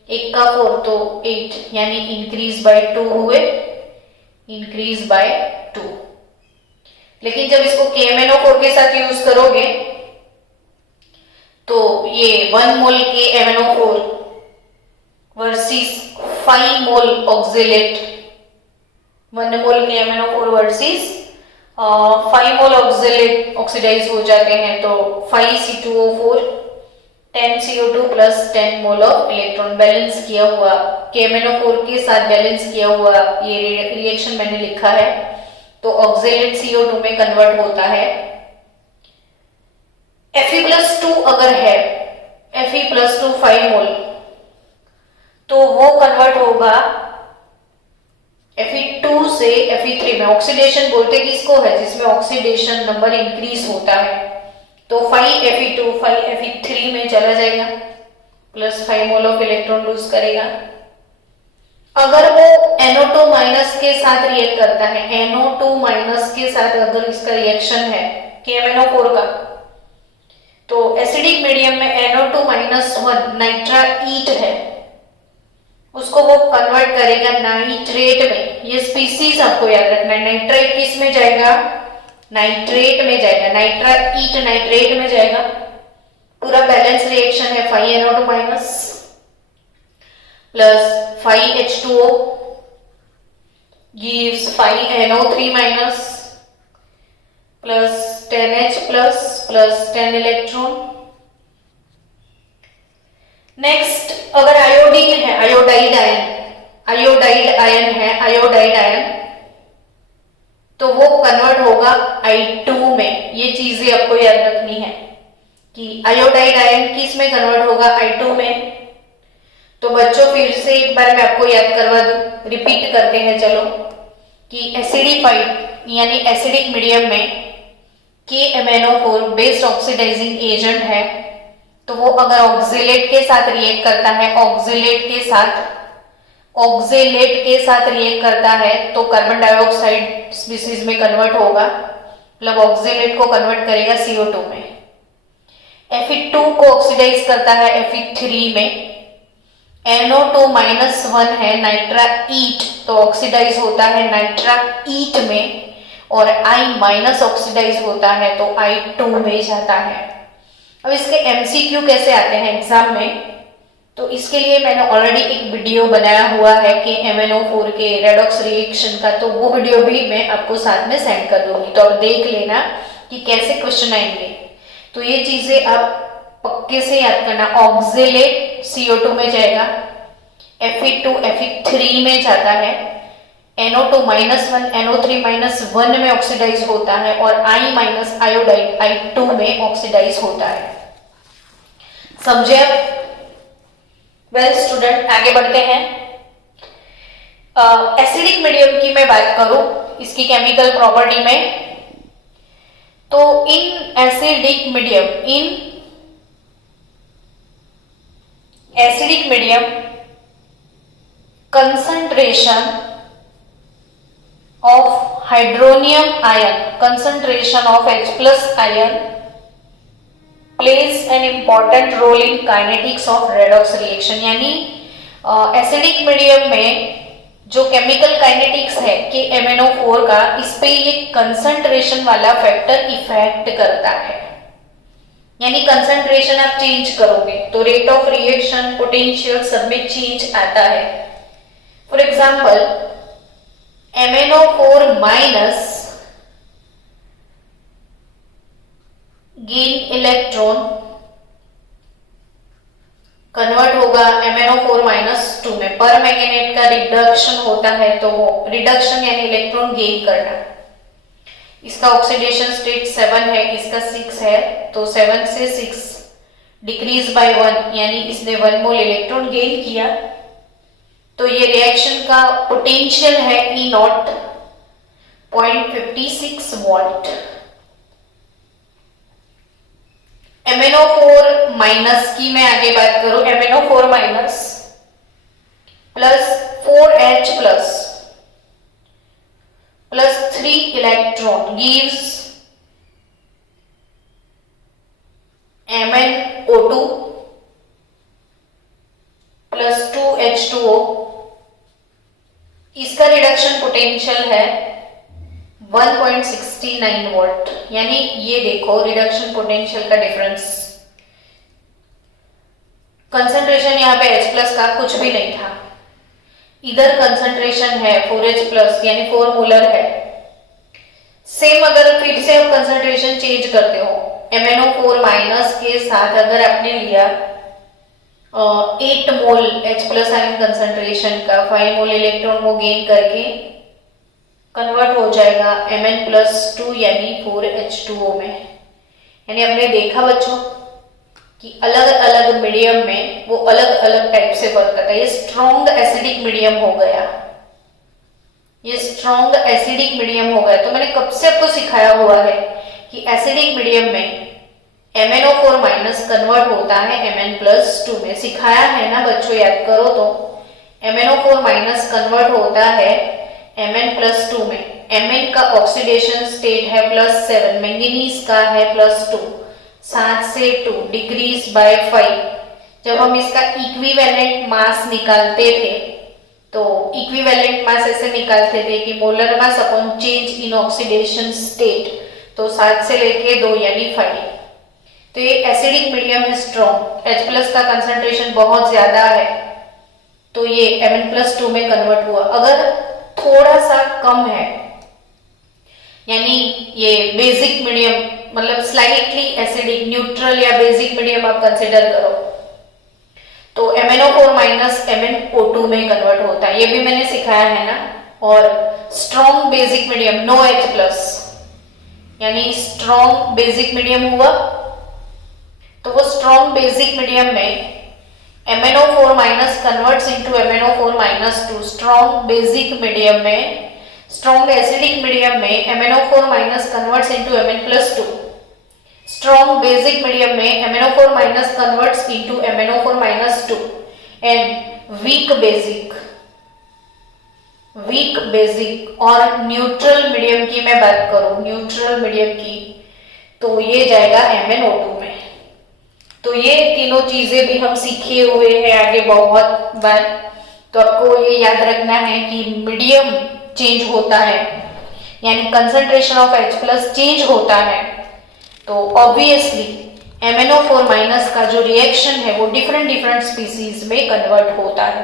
1 का 4 तो 8 यानी इंक्रीज बाय 2 हुए, इंक्रीज बाय 2। लेकिन जब इसको KMnO4 के साथ यूज करोगे तो ये 1 मोल KMnO4 वर्सेस 5 मोल ऑक्जेलेट, 1 मोल KMnO4 वर्सेस 5 मोल ऑक्जेलेट ऑक्सीडाइज हो जाते हैं। तो 5 C2O4 10 CO2 plus 10 mole of electron balance किया हुआ KMnO4 के साथ बैलेंस किया हुआ ये रिएक्शन मैंने लिखा है। तो ऑक्जेलेट CO2 में कन्वर्ट होता है। Fe+2 अगर है, Fe+2 5 मोल, तो वो कन्वर्ट होगा Fe2 से Fe3 में। ऑक्सीडेशन बोलते किसको है? जिसमें ऑक्सीडेशन नंबर इंक्रीज होता है। तो 5Fe2 5Fe3 में चला जाएगा, plus 5 mole of electron lose करेगा। अगर वो NO2- के साथ रिएक्ट करता है, NO2- के साथ अगर इसका रिएक्शन है KMnO4 का, तो एसिडिक मीडियम में NO2-1 नाइट्राइट है, उसको वो कन्वर्ट करेगा नाइट्रेट में। ये स्पीसीज आपको याद रखना है। नाइट्रेट किस में जाएगा? नाइट्रेट में जाएगा, नाइट्राइट नाइट्रेट में जाएगा। पूरा बैलेंस रिएक्शन है। 5NO2- plus 5H2O gives 5NO3- plus 10H plus 10 electron. Next अगर आयोडीन है, आयोडाइड आयन तो वो कन्वर्ट होगा I2 में। ये चीजें आपको याद रखनी है कि आयोडाइड आयन किस में कन्वर्ट होगा? I2 में। तो बच्चों फिर से एक बार मैं आपको याद करवा दूं, रिपीट करते हैं चलो, कि एसिडिफाइड यानी एसिडिक मीडियम में KMnO4 बेस्ट ऑक्सीडाइजिंग एजेंट है। तो वो अगर ऑक्जेलेट के साथ रिएक्ट करता है, ऑक्जेलेट के साथ रिएक्ट करता है तो कार्बन डाइऑक्साइड स्पीसीज में कन्वर्ट होगा, मतलब ऑक्जेलेट को कन्वर्ट करेगा CO2 में। Fe2 को ऑक्सीडाइज करता है Fe3 में। NO2-1 है नाइट्राइट, तो ऑक्सीडाइज होता है नाइट्राईट में, और I- ऑक्सीडाइज होता है तो I2 में जाता है। अब इसके MCQ कैसे आते हैं एग्जाम में, तो इसके लिए मैंने ऑलरेडी एक वीडियो बनाया हुआ है कि MnO4 के रेडॉक्स रिएक्शन का, तो वो वीडियो भी मैं आपको साथ में सेंड कर दूंगी, तो आप देख लेना कि कैसे क्वेश्चन आएंगे। तो ये चीजें आप पक्के से याद करना। ऑक्जेलेट CO2 में जाएगा, Fe2 Fe3 में जाता है, NO2-1 NO3-1 में ऑक्सीडाइज होता है, और I- आयोडाइड I2 में ऑक्सीडाइज होता है। समझे आप? वेल स्टूडेंट, आगे बढ़ते हैं। एसिडिक मीडियम की मैं बात करूं इसकी केमिकल प्रॉपर्टी में, तो इन acidic medium concentration of hydronium ion, concentration of H+ ion plays an important role in kinetics of redox reaction। यानी एसिडिक मीडियम में जो केमिकल काइनेटिक्स है कि MnO4 का, इस पे ये कंसंट्रेशन वाला फैक्टर इफेक्ट करता है। यानी कंसंट्रेशन आप चेंज करोगे तो रेट ऑफ रिएक्शन, पोटेंशियल सब में चेंज आता है। For example MnO4- gain electron convert होगा MnO4-2 में, पर मैंगनेट का रिडक्शन होता है, तो रिडक्शन यानी इलेक्ट्रॉन गेन करना। इसका ऑक्सीडेशन स्टेट 7 है, इसका 6 है, तो 7 से 6 डिक्रीज बाय 1, यानी इसने 1 मोल इलेक्ट्रॉन गेन किया। तो ये रिएक्शन का पोटेंशियल है E0 0.56 वोल्ट। MnO4- की मैं आगे बात करूं, MnO4- plus 4H plus 3 electron gives MnO2 plus 2H2O। इसका रिडक्शन पोटेंशियल है 1.69 वोल्ट। यानी ये देखो रिडक्शन पोटेंशियल का डिफरेंस। कंसंट्रेशन यहाँ पे H+ का कुछ भी नहीं था, इधर कंसंट्रेशन है 4H+ यानी 4 मोलर है। सेम अगर फिर से आप कंसंट्रेशन चेंज करते हो, MnO4- के साथ अगर आपने लिया 8 मोल H+ आयन कंसंट्रेशन का, 5 मोल इलेक्ट्रॉन वो गेन करके कन्वर्ट हो जाएगा Mn+2 यानी 4H2O में। यानी आपने देखा बच्चों कि अलग अलग मीडियम में वो अलग अलग टाइप से वर्क करता है। ये स्ट्रॉन्ग एसिडिक मीडियम हो गया, ये स्ट्रॉन्ग एसिडिक मीडियम हो गया। तो मैंने कब से आपको सिखाया हुआ है कि एसिडिक मीडियम में MnO4- कन्वर्ट होता है Mn+2 में। सिखाया है ना बच्चों, याद करो तो। MnO4- कन्वर्ट होता है Mn+2 में। Mn का ऑक्सीडेशन स्टेट है +7, मैंगनीज का है +2, 7 से 2 डिक्रीज बाय 5। जब हम इसका इक्विवेलेंट मास निकालते थे तो इक्विवेलेंट मास ऐसे निकालते थे कि molar mass upon change in oxidation state, तो 7 से लेके 2 यानी 5। तो ये एसिडिक मीडियम है स्ट्रॉन्ग, H+ का कंसंट्रेशन बहुत ज्यादा है, तो ये Mn+2 में कन्वर्ट हुआ। अगर थोड़ा सा कम है, यानी ये बेसिक मीडियम मतलब स्लाइटली एसिडिक, न्यूट्रल या बेसिक मीडियम आप कंसिडर करो, तो MnO4- MnO2 में कन्वर्ट होता है। ये भी मैंने सिखाया है ना। और strong basic medium no H+, यानी स्ट्रॉन्ग बेसिक मीडियम हुआ, तो वो स्ट्रॉन्ग बेसिक मीडियम में MnO4- converts into MnO4-2। Strong basic medium में, स्ट्रॉन्ग एसिडिक मीडियम में MnO4- converts into Mn+2। Strong basic medium में MnO4- converts into MnO4-2। And weak basic और neutral medium की मैं बात करूं, न्यूट्रल मीडियम की, तो ये जाएगा MnO2 में। तो ये तीनों चीजें भी हम सीखे हुए हैं आगे बहुत बार। तो आपको ये याद रखना है कि मीडियम चेंज होता है, यानी कंसंट्रेशन ऑफ H+ चेंज होता है, तो ऑब्वियसली MnO4- का जो रिएक्शन है वो डिफरेंट स्पीसीज में कन्वर्ट होता है।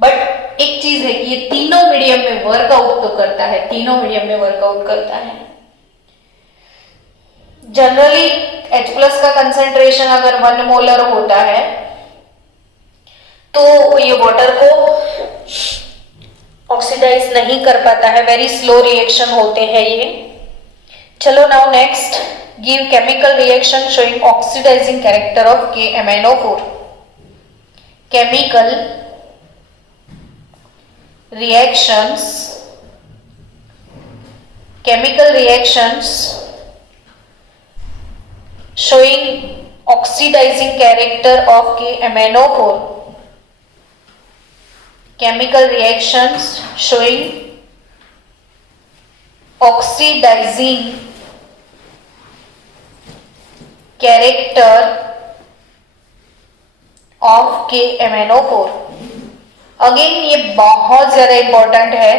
बट एक चीज है कि ये तीनों मीडियम में वर्कआउट तो करता है, तीनों मीडियम में वर्कआउट करता है। जनरली H+ का कंसंट्रेशन अगर 1 मोलर होता है तो ये वाटर को ऑक्सीडाइज नहीं कर पाता है, वेरी स्लो रिएक्शन होते हैं ये। चलो now next, give chemical reaction showing oxidizing character of KMnO4। Chemical reactions showing oxidizing character of KMnO4। chemical reactions showing oxidizing character of KMnO4। Again ये बहुत ज्यादा इंपॉर्टेंट है।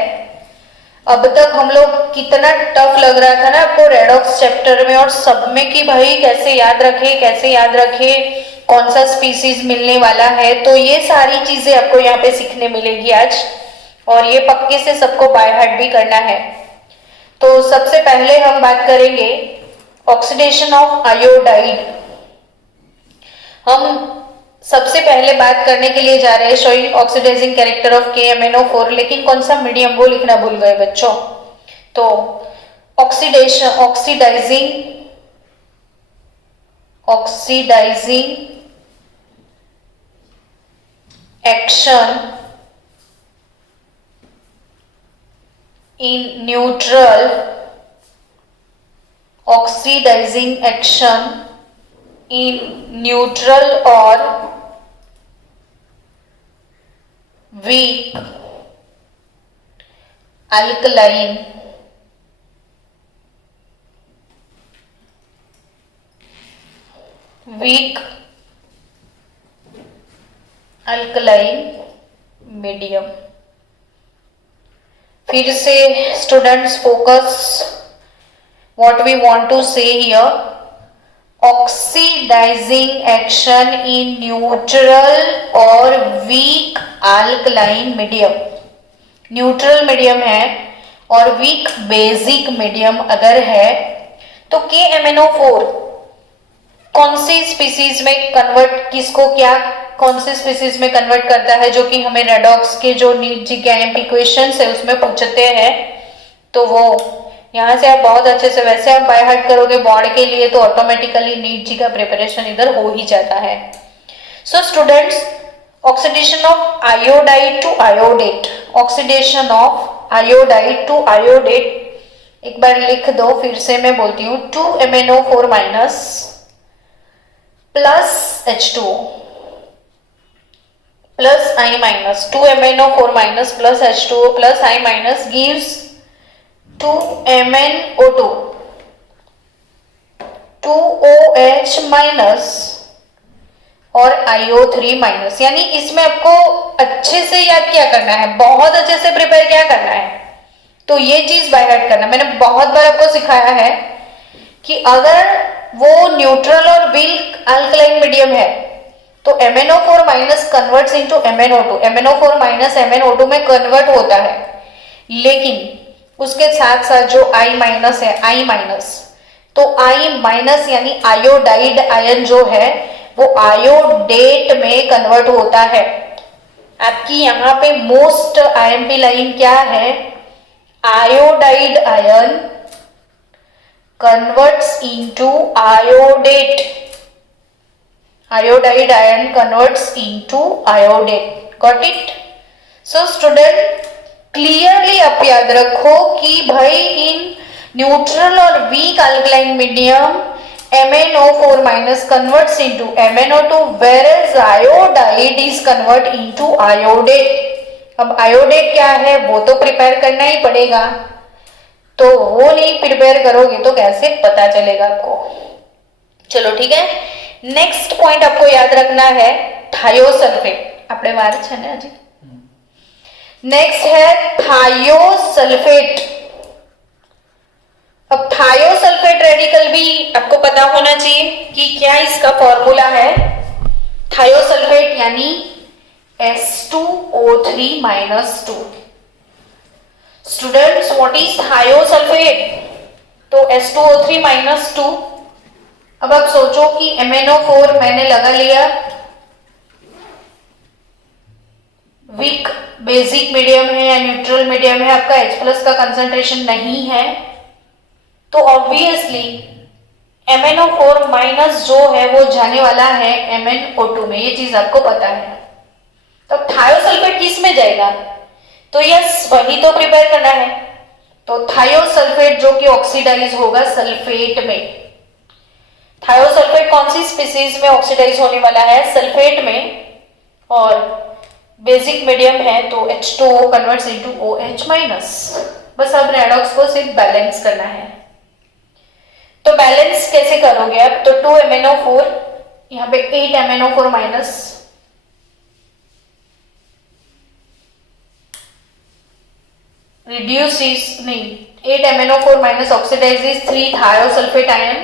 अब तक हम लोग कितना टफ लग रहा था ना आपको रेडॉक्स चैप्टर में और सब में कि भाई कैसे याद रखे कौन सा स्पीसीज मिलने वाला है, तो ये सारी चीजें आपको यहाँ पे सीखने मिलेगी आज, और ये पक्के से सबको बाय हार्ट भी करना है। तो सबसे पहले हम बात करेंगे ऑक्सीडेशन ऑफ आयोडाइड। हम सबसे पहले बात करने के लिए जा रहे हैं showing oxidizing character of KMnO4, लेकिन कौन सा मीडियम वो लिखना भूल गए बच्चों। तो oxidising action in neutral, oxidising action in neutral और weak alkaline मीडियम। फिर से students focus, what we want to say here, oxidising action in neutral और weak alkaline medium. Neutral medium है और वीक बेसिक मीडियम अगर है तो KMnO4 कौन सी स्पीसीज में कन्वर्ट, किसको क्या कौन सी स्पीसीज में कन्वर्ट करता है, जो कि हमें रेडॉक्स के जो नीट जी के IMP क्वेश्चंस है उसमें पूछते हैं। तो वो यहाँ से आप बहुत अच्छे से, वैसे आप बाय हार्ट करोगे बोर्ड के लिए तो ऑटोमेटिकली नीट जी का प्रिपरेशन इधर हो ही जाता है। So students, oxidation of iodide to iodate, oxidation of iodide to iodate, एक बार लिख दो, फिर से मैं बोलती हूँ, 2MnO4- plus H2O plus I-, 2MnO4- plus H2O plus I- gives 2MnO2, 2OH- और IO3-, यानी इसमें आपको अच्छे से याद क्या करना है, बहुत अच्छे से प्रिपेयर क्या करना है, तो ये चीज बाय हार्ट करना। मैंने बहुत बार आपको सिखाया है कि अगर वो न्यूट्रल और वीक अल्कलाइन मीडियम है तो MnO4- converts into MnO2, MnO4- MnO2 में कन्वर्ट होता है, लेकिन उसके साथ साथ जो I- है, I-, तो I- यानी आयोडाइड आयन जो है वो आयोडेट में कन्वर्ट होता है। आपकी यहाँ पे मोस्ट IMP लाइन क्या है, iodide ion converts into iodate, iodide ion converts into iodate. Got it? So student, clearly आप याद रखो कि भाई इन न्यूट्रल और weak alkaline medium MnO4- converts into MnO2, whereas iodide is convert into iodate। अब iodate क्या है वो तो प्रिपेयर करना ही पड़ेगा, तो वो नहीं प्रिपेयर करोगे तो कैसे पता चलेगा आपको। चलो ठीक है, नेक्स्ट पॉइंट आपको याद रखना है थायोसल्फेट। આપણે વાર છે ને હજી नेक्स्ट है थायोसल्फेट। अब थायोसल्फेट रेडिकल भी आपको पता होना चाहिए कि क्या इसका फॉर्मूला है। थायोसल्फेट यानी S2O3 minus 2। Students what is thiosulphate? तो S2O3 minus 2। अब आप सोचो कि MnO4 मैंने लगा लिया, वीक बेसिक मीडियम है या न्यूट्रल मीडियम है, आपका H+ का कंसंट्रेशन नहीं है, तो ऑब्वियसली MnO4 माइनस जो है वो जाने वाला है MnO2 में, ये चीज आपको पता है। तो थायोसल्फेट किस में जाएगा? तो यस, वही तो प्रिपेयर करना है। तो थायोसल्फेट जो कि ऑक्सीडाइज होगा सल्फेट में। थायोसल्फेट कौन सी स्पीसीज में ऑक्सीडाइज होने वाला है? सल्फेट में। और बेसिक मीडियम है तो H2O converts into OH minus. बस अब रेडॉक्स को सिर्फ बैलेंस करना है। तो बैलेंस कैसे करोगे अब? तो 2 MnO4, यहाँ पे 8 MnO4 माइनस, reduces नहीं 8 MnO4 minus oxidizes 3 thiosulfate ion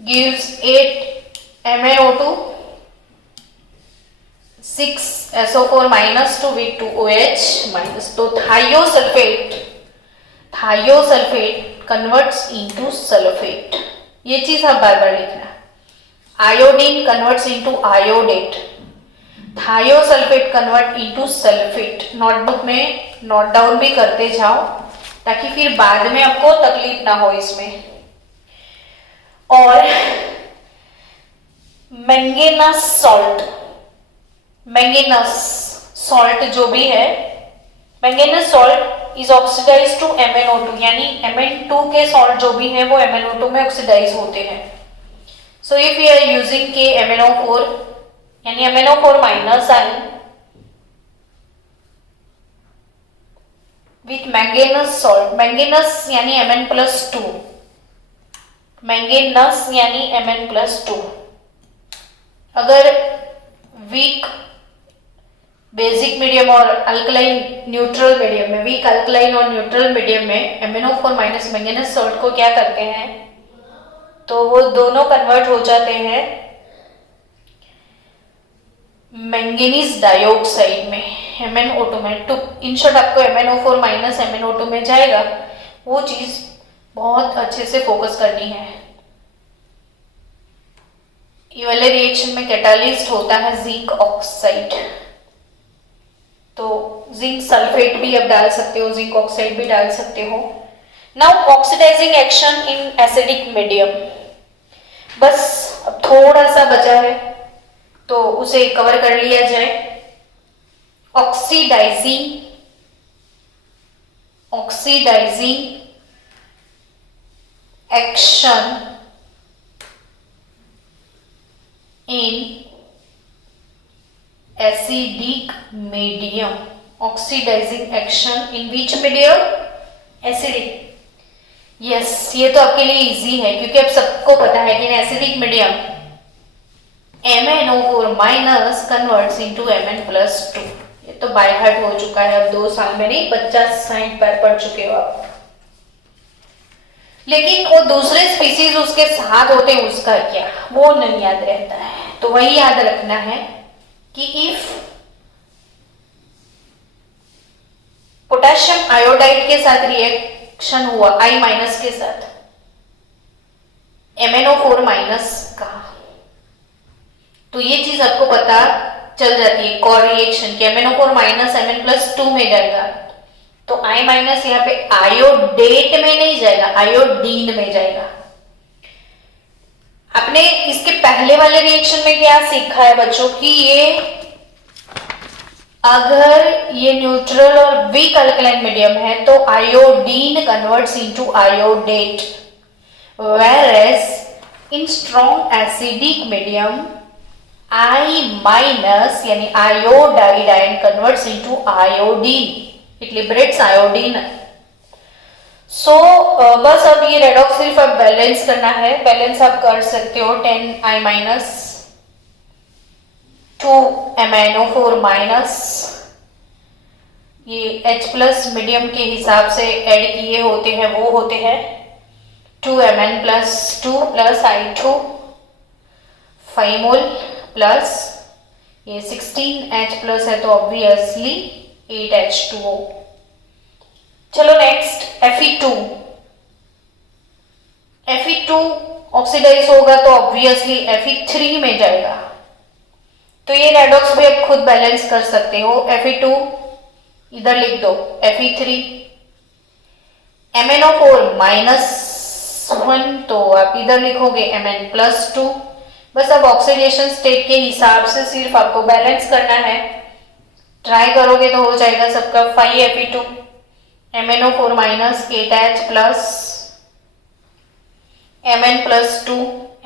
gives 8 MnO2 6 SO4 minus to with 2 OH minus। तो थायोसल्फेट कन्वर्ट्स इनटू सल्फेट, ये चीज आप बार बार लिखना। Iodine converts into iodate, thiosulphate convert into sulphate. Notebook में नोट डाउन भी करते जाओ ताकि फिर बाद में आपको तकलीफ ना हो इसमें। और मैंगेनस सॉल्ट जो भी है, manganous salt is oxidised to MnO2, यानी Mn2 के सॉल्ट जो भी है वो MnO2 में ऑक्सीडाइज होते हैं। So if you are using K MnO4 यानी MnO4 minus ion with manganous salt, manganous यानी Mn+2, मैंगेनस यानी Mn+2। अगर वीक बेसिक मीडियम और अल्कलाइन न्यूट्रल मीडियम में, वीक अल्कलाइन और न्यूट्रल मीडियम में MnO4 माइनस मैंगेनस सॉल्ट को क्या करते हैं, तो वो दोनों कन्वर्ट हो जाते हैं मैंगनीज डाइऑक्साइड में, MnO2 में। तो इन शॉर्ट आपको MnO4 माइनस MnO2 में जाएगा, वो चीज बहुत अच्छे से फोकस करनी है। ये वाले रिएक्शन में कैटालिस्ट होता है जिंक ऑक्साइड, तो जिंक सल्फेट भी अब डाल सकते हो, जिंक ऑक्साइड भी डाल सकते हो। Now oxidizing action in acidic medium, बस अब थोड़ा सा बचा है तो उसे कवर कर लिया जाए। Oxidizing action in acidic medium, oxidizing action in which medium? Acidic. Yes, ये तो आपके लिए इजी है क्योंकि अब सबको पता है कि इन acidic medium MnO4 minus converts into Mn+2। ये तो बाय हार्ट हो चुका है, अब 2 साल में नहीं 50-60 बार पढ़ चुके हो आप। लेकिन वो दूसरे स्पीसीज उसके साथ होते हैं, उसका क्या, वो नहीं याद रहता है। तो वही याद रखना है कि इफ पोटेशियम आयोडाइड के साथ रिएक्शन हुआ I- के साथ MnO4 माइनस का, तो ये चीज आपको पता चल जाती है कॉर रिएक्शन के MnO4 माइनस Mn+2 में जाएगा। तो I- यहाँ पे आयोडेट में नहीं जाएगा, आयोडीन में जाएगा। आपने इसके पहले वाले रिएक्शन में क्या सीखा है बच्चों कि ये अगर ये न्यूट्रल और वीक अल्कलाइन मीडियम है तो iodine converts into iodate, whereas in strong acidic medium I- यानी iodide ion converts into iodine, it liberates iodine। सो बस अब ये रेडॉक्स सिर्फ अब बैलेंस करना है, बैलेंस आप कर सकते हो 10I- 2MnO4 माइनस, ये H प्लस मीडियम के हिसाब से ऐड किए होते हैं वो होते हैं 2Mn प्लस 2 प्लस I2 5 मोल प्लस ये 16H प्लस है तो ऑब्वियसली 8H2O। चलो नेक्स्ट Fe2 ऑक्सीडाइज होगा तो ऑब्वियसली Fe3 में जाएगा, तो ये रेडॉक्स भी आप खुद बैलेंस कर सकते हो। Fe2 इधर लिख दो, Fe3 MnO4 माइनस 1 तो आप इधर लिखोगे Mn प्लस 2। बस अब ऑक्सीडेशन स्टेट के हिसाब से सिर्फ आपको बैलेंस करना है, ट्राई करोगे तो हो जाएगा सबका। 5Fe2 MnO4 minus 8H plus Mn plus 2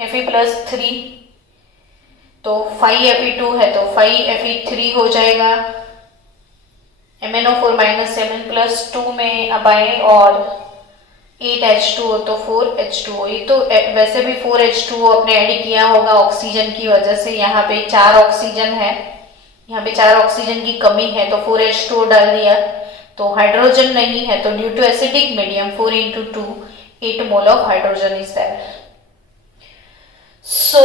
Fe plus 3 तो 5Fe2 है तो 5Fe3 हो जाएगा। MnO4 माइनस 7 प्लस 2 में अब आए और 8H2O तो 4H2O। ये तो वैसे भी 4H2O अपने ऐड किया होगा ऑक्सीजन की वजह से, यहाँ पे 4 ऑक्सीजन है, यहाँ पे 4 ऑक्सीजन की कमी है तो 4H2O डाल दिया, तो हाइड्रोजन नहीं है तो due to acidic medium 4 into 2 8 mole of hydrogen is there. So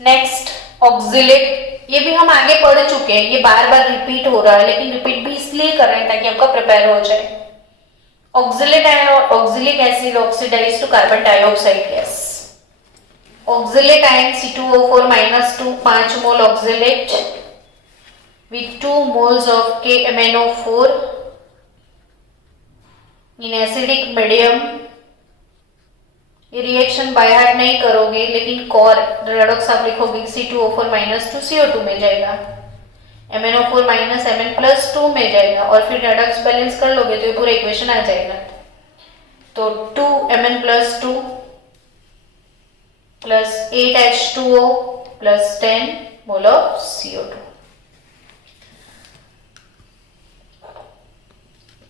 next oxalate, ये भी हम आगे पढ़ चुके हैं, ये बार बार रिपीट हो रहा है लेकिन रिपीट भी इसलिए कर रहे हैं ताकि आपका प्रिपेयर हो जाए। ऑक्सिलेट आयन और oxalic acid oxidise to carbon dioxide gas. Oxalate ion C2O4 minus 2 5 mole oxalate with 2 moles of KMnO4 in acidic medium। ये रिएक्शन बाय हार्ट नहीं करोगे लेकिन कोर रेडॉक्स आप लिखोगे C2O4 minus 2 CO2 में जाएगा, MnO4 माइनस Mn प्लस 2 में जाएगा और फिर रेडॉक्स बैलेंस कर लोगे तो ये पूरा इक्वेशन आ जाएगा। तो 2Mn plus 2 plus 8H2O plus 10 mole of CO2।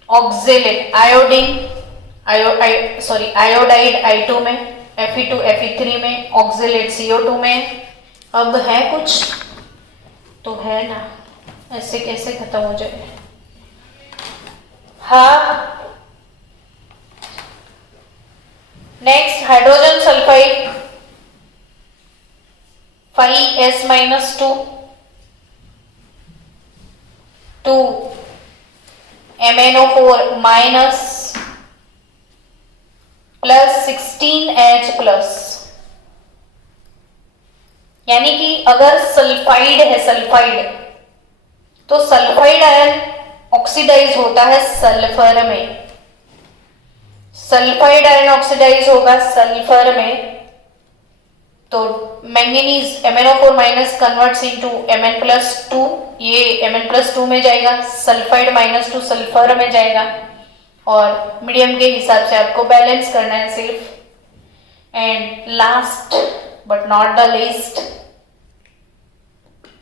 Oxalate iodide I2 में, Fe2 Fe3 में, ऑक्सिलेट CO2 में। अब है कुछ तो है ना, ऐसे कैसे खत्म हो जाए। हाँ next hydrogen sulphide 5S minus 2 2 MnO4 minus plus 16H plus, यानी कि अगर सल्फाइड है सल्फाइड तो सल्फाइड आयन ऑक्सीडाइज होता है सल्फर में, सल्फाइड आयन ऑक्सीडाइज होगा सल्फर में तो manganese MnO4 minus converts into Mn plus 2, ये Mn प्लस 2 में जाएगा, सल्फाइड माइनस 2 सल्फर में जाएगा और मीडियम के हिसाब से आपको बैलेंस करना है सिर्फ। And last but not the least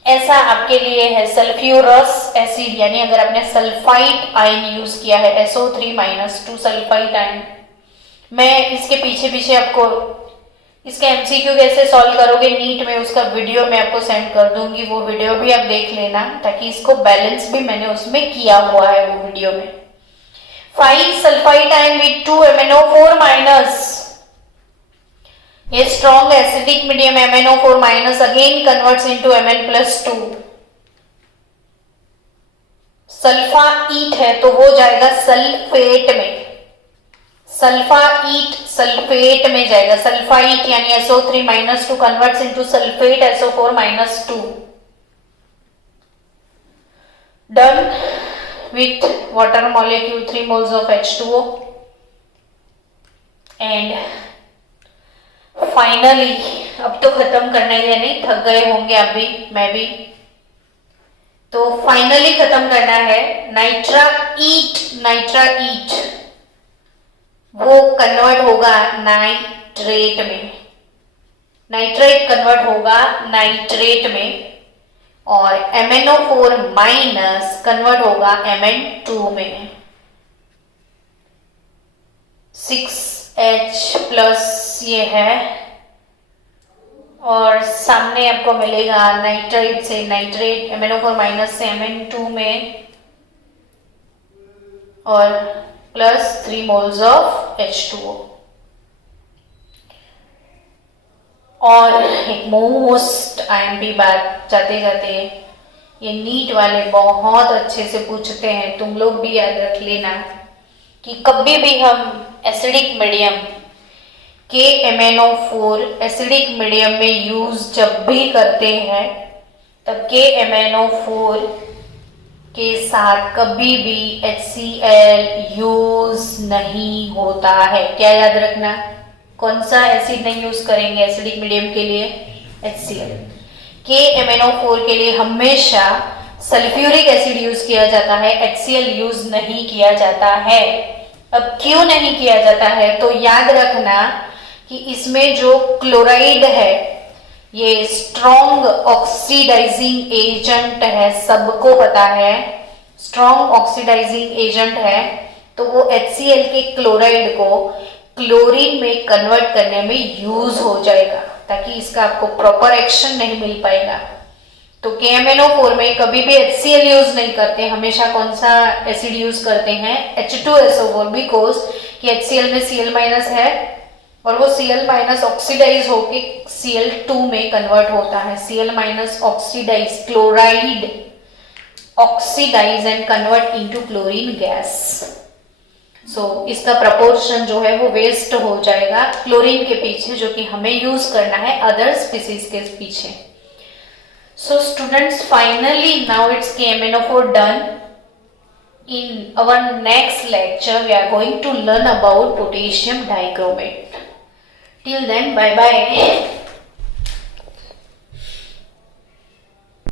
ऐसा आपके लिए है सल्फ्यूरस एसिड, यानी अगर आपने सल्फाइड आयन यूज किया है SO3 माइनस 2 सल्फाइड आयन। मैं इसके पीछे आपको इसका MCQ कैसे सॉल्व करोगे नीट में उसका वीडियो मैं आपको सेंड कर दूंगी, वो वीडियो भी आप देख लेना ताकि इसको बैलेंस भी मैंने उसमें किया हुआ है वो वीडियो में। 5 sulphide ion with 2 MnO4 minus, ये strong acidic medium MnO4 minus again converts into Mn plus 2। Sulphate है तो वो जाएगा सल्फेट में, सल्फा ईट सल्फेट में जाएगा, सल्फा ईट यानी SO3 minus 2 converts into sulphate SO4 minus 2। Done with water molecule 3 moles of H2O and finally अब तो खत्म करना ही है, नहीं थक गए होंगे आप भी मैं भी, तो फाइनली खत्म करना है। नाइट्रा ईट वो कन्वर्ट होगा नाइट्रेट में, नाइट्रेट कन्वर्ट होगा नाइट्रेट में और MnO4 माइनस कन्वर्ट होगा Mn2 में। 6H प्लस ये है और सामने आपको मिलेगा नाइट्रेट से नाइट्रेट, MnO4 माइनस से Mn2 में, और प्लस 3 मोल्स ऑफ H2O। और एक मोस्ट IMP बात जाते जाते, ये नीट वाले बहुत अच्छे से पूछते हैं, तुम लोग भी याद रख लेना कि कभी भी हम एसिडिक मीडियम के MnO4 एसिडिक मीडियम में यूज जब भी करते हैं, तब के MnO4 के साथ कभी भी HCl यूज नहीं होता है। क्या याद रखना, कौन सा एसिड नहीं यूज करेंगे एसिडिक मीडियम के लिए? HCl। के MnO4 के लिए हमेशा सल्फ्यूरिक एसिड यूज किया जाता है, HCl यूज नहीं किया जाता है। अब क्यों नहीं किया जाता है? तो याद रखना कि इसमें जो क्लोराइड है ये स्ट्रॉन्ग ऑक्सीडाइजिंग एजेंट है, सबको पता है स्ट्रॉन्ग ऑक्सीडाइजिंग एजेंट है, तो वो HCl के क्लोराइड को क्लोरीन में कन्वर्ट करने में यूज हो जाएगा, ताकि इसका आपको प्रॉपर एक्शन नहीं मिल पाएगा। तो KMnO4 में कभी भी HCl यूज नहीं करते, हमेशा कौन सा एसिड यूज करते हैं? H2SO4, बिकॉज कि HCl में Cl माइनस है और वो Cl माइनस ऑक्सीडाइज होके Cl2 में कन्वर्ट होता है। Cl minus oxidise, chloride oxidise and convert into chlorine gas. So इसका प्रपोर्शन जो है वो वेस्ट हो जाएगा क्लोरीन के पीछे, जो कि हमें यूज करना है अदर स्पीसीज के पीछे। So students, finally now it's KMnO4 done. In our next lecture we are going to learn about potassium dichromate. Till then, bye bye.